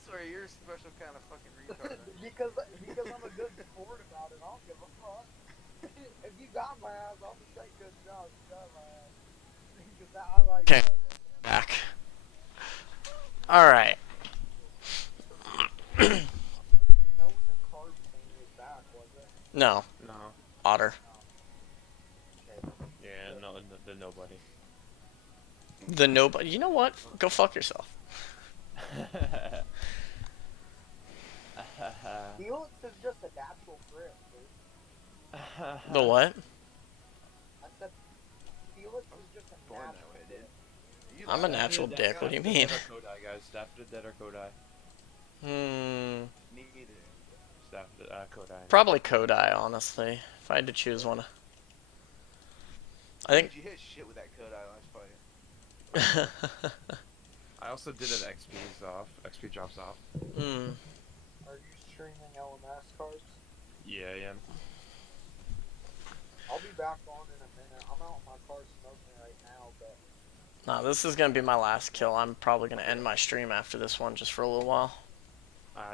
Sorry, you're a special kind of fucking retard. because I'm a good sport about it. I don't give a fuck. If you got my ass, I'll just say good job. You got my ass. Because I like Okay. that. Back. Alright. That wasn't Card saying he was back, was it? No. No. Otter. Okay. Yeah, no, the nobody. The nobody. You know what? Go fuck yourself. Felix is just a natural grip, dude. The what? I said Felix is just a Born that natural way, grip. dude. I'm a natural dick. What do you mean? Kodai, guys. Staff to dead or Kodai. Neither. Staff to Kodai. Probably Kodai, honestly. If I had to choose one. I think. Dude, you hit shit with that Kodai last fight. I also did it XP's off. XP drops off. Are you streaming LMS Cards? Yeah, I am. I'll be back on in a minute. I'm out in my car smoking right now, but Nah, this is gonna be my last kill. I'm probably gonna end my stream after this one just for a little while.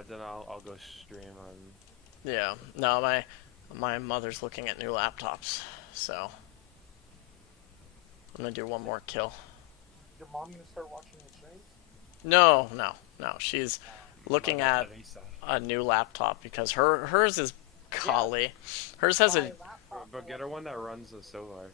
Then I'll go stream on. Yeah. No, my mother's looking at new laptops, so I'm gonna do one more kill. your mom gonna start watching the streams? No. She's looking at a new laptop because hers is Kali. Hers has My a. laptop But get her one that runs the Sovark.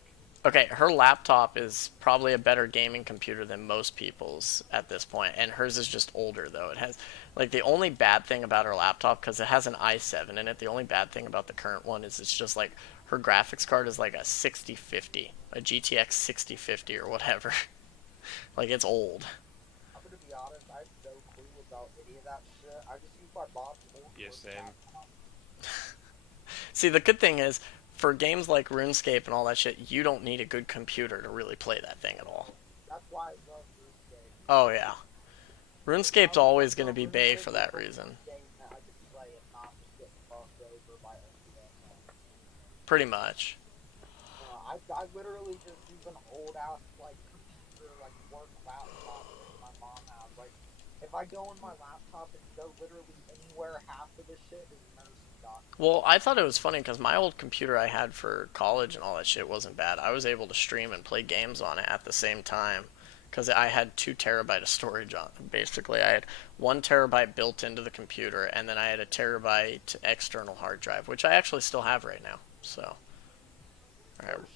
Okay, her laptop is probably a better gaming computer than most people's at this point, and hers is just older though. It has like the only bad thing about her laptop because it has an i7 in it. The only bad thing about the current one is it's just like her graphics card is like a 6050, a GTX 6050 or whatever. Like it's old. I'm gonna be honest, I have no clue about any of that shit. I just use my mom's old Yeah, work same. laptop. See, the good thing is for games like RuneScape and all that shit, you don't need a good computer to really play that thing at all. That's why I love RuneScape. Oh yeah. RuneScape's always going to be Bay RuneScape for is that the only reason. game that I can play and not just get fucked over by FPS. Pretty much. I literally just use an old ass like computer, like work laptop that my mom has. Like, if I go on my laptop and go literally anywhere, half of the shit is nursing documents. Well, I thought it was funny because my old computer I had for college and all that shit wasn't bad. I was able to stream and play games on it at the same time because I had 2 terabyte of storage on. Basically, I had 1 terabyte built into the computer, and then I had a terabyte external hard drive, which I actually still have right now. So, all right. Your shit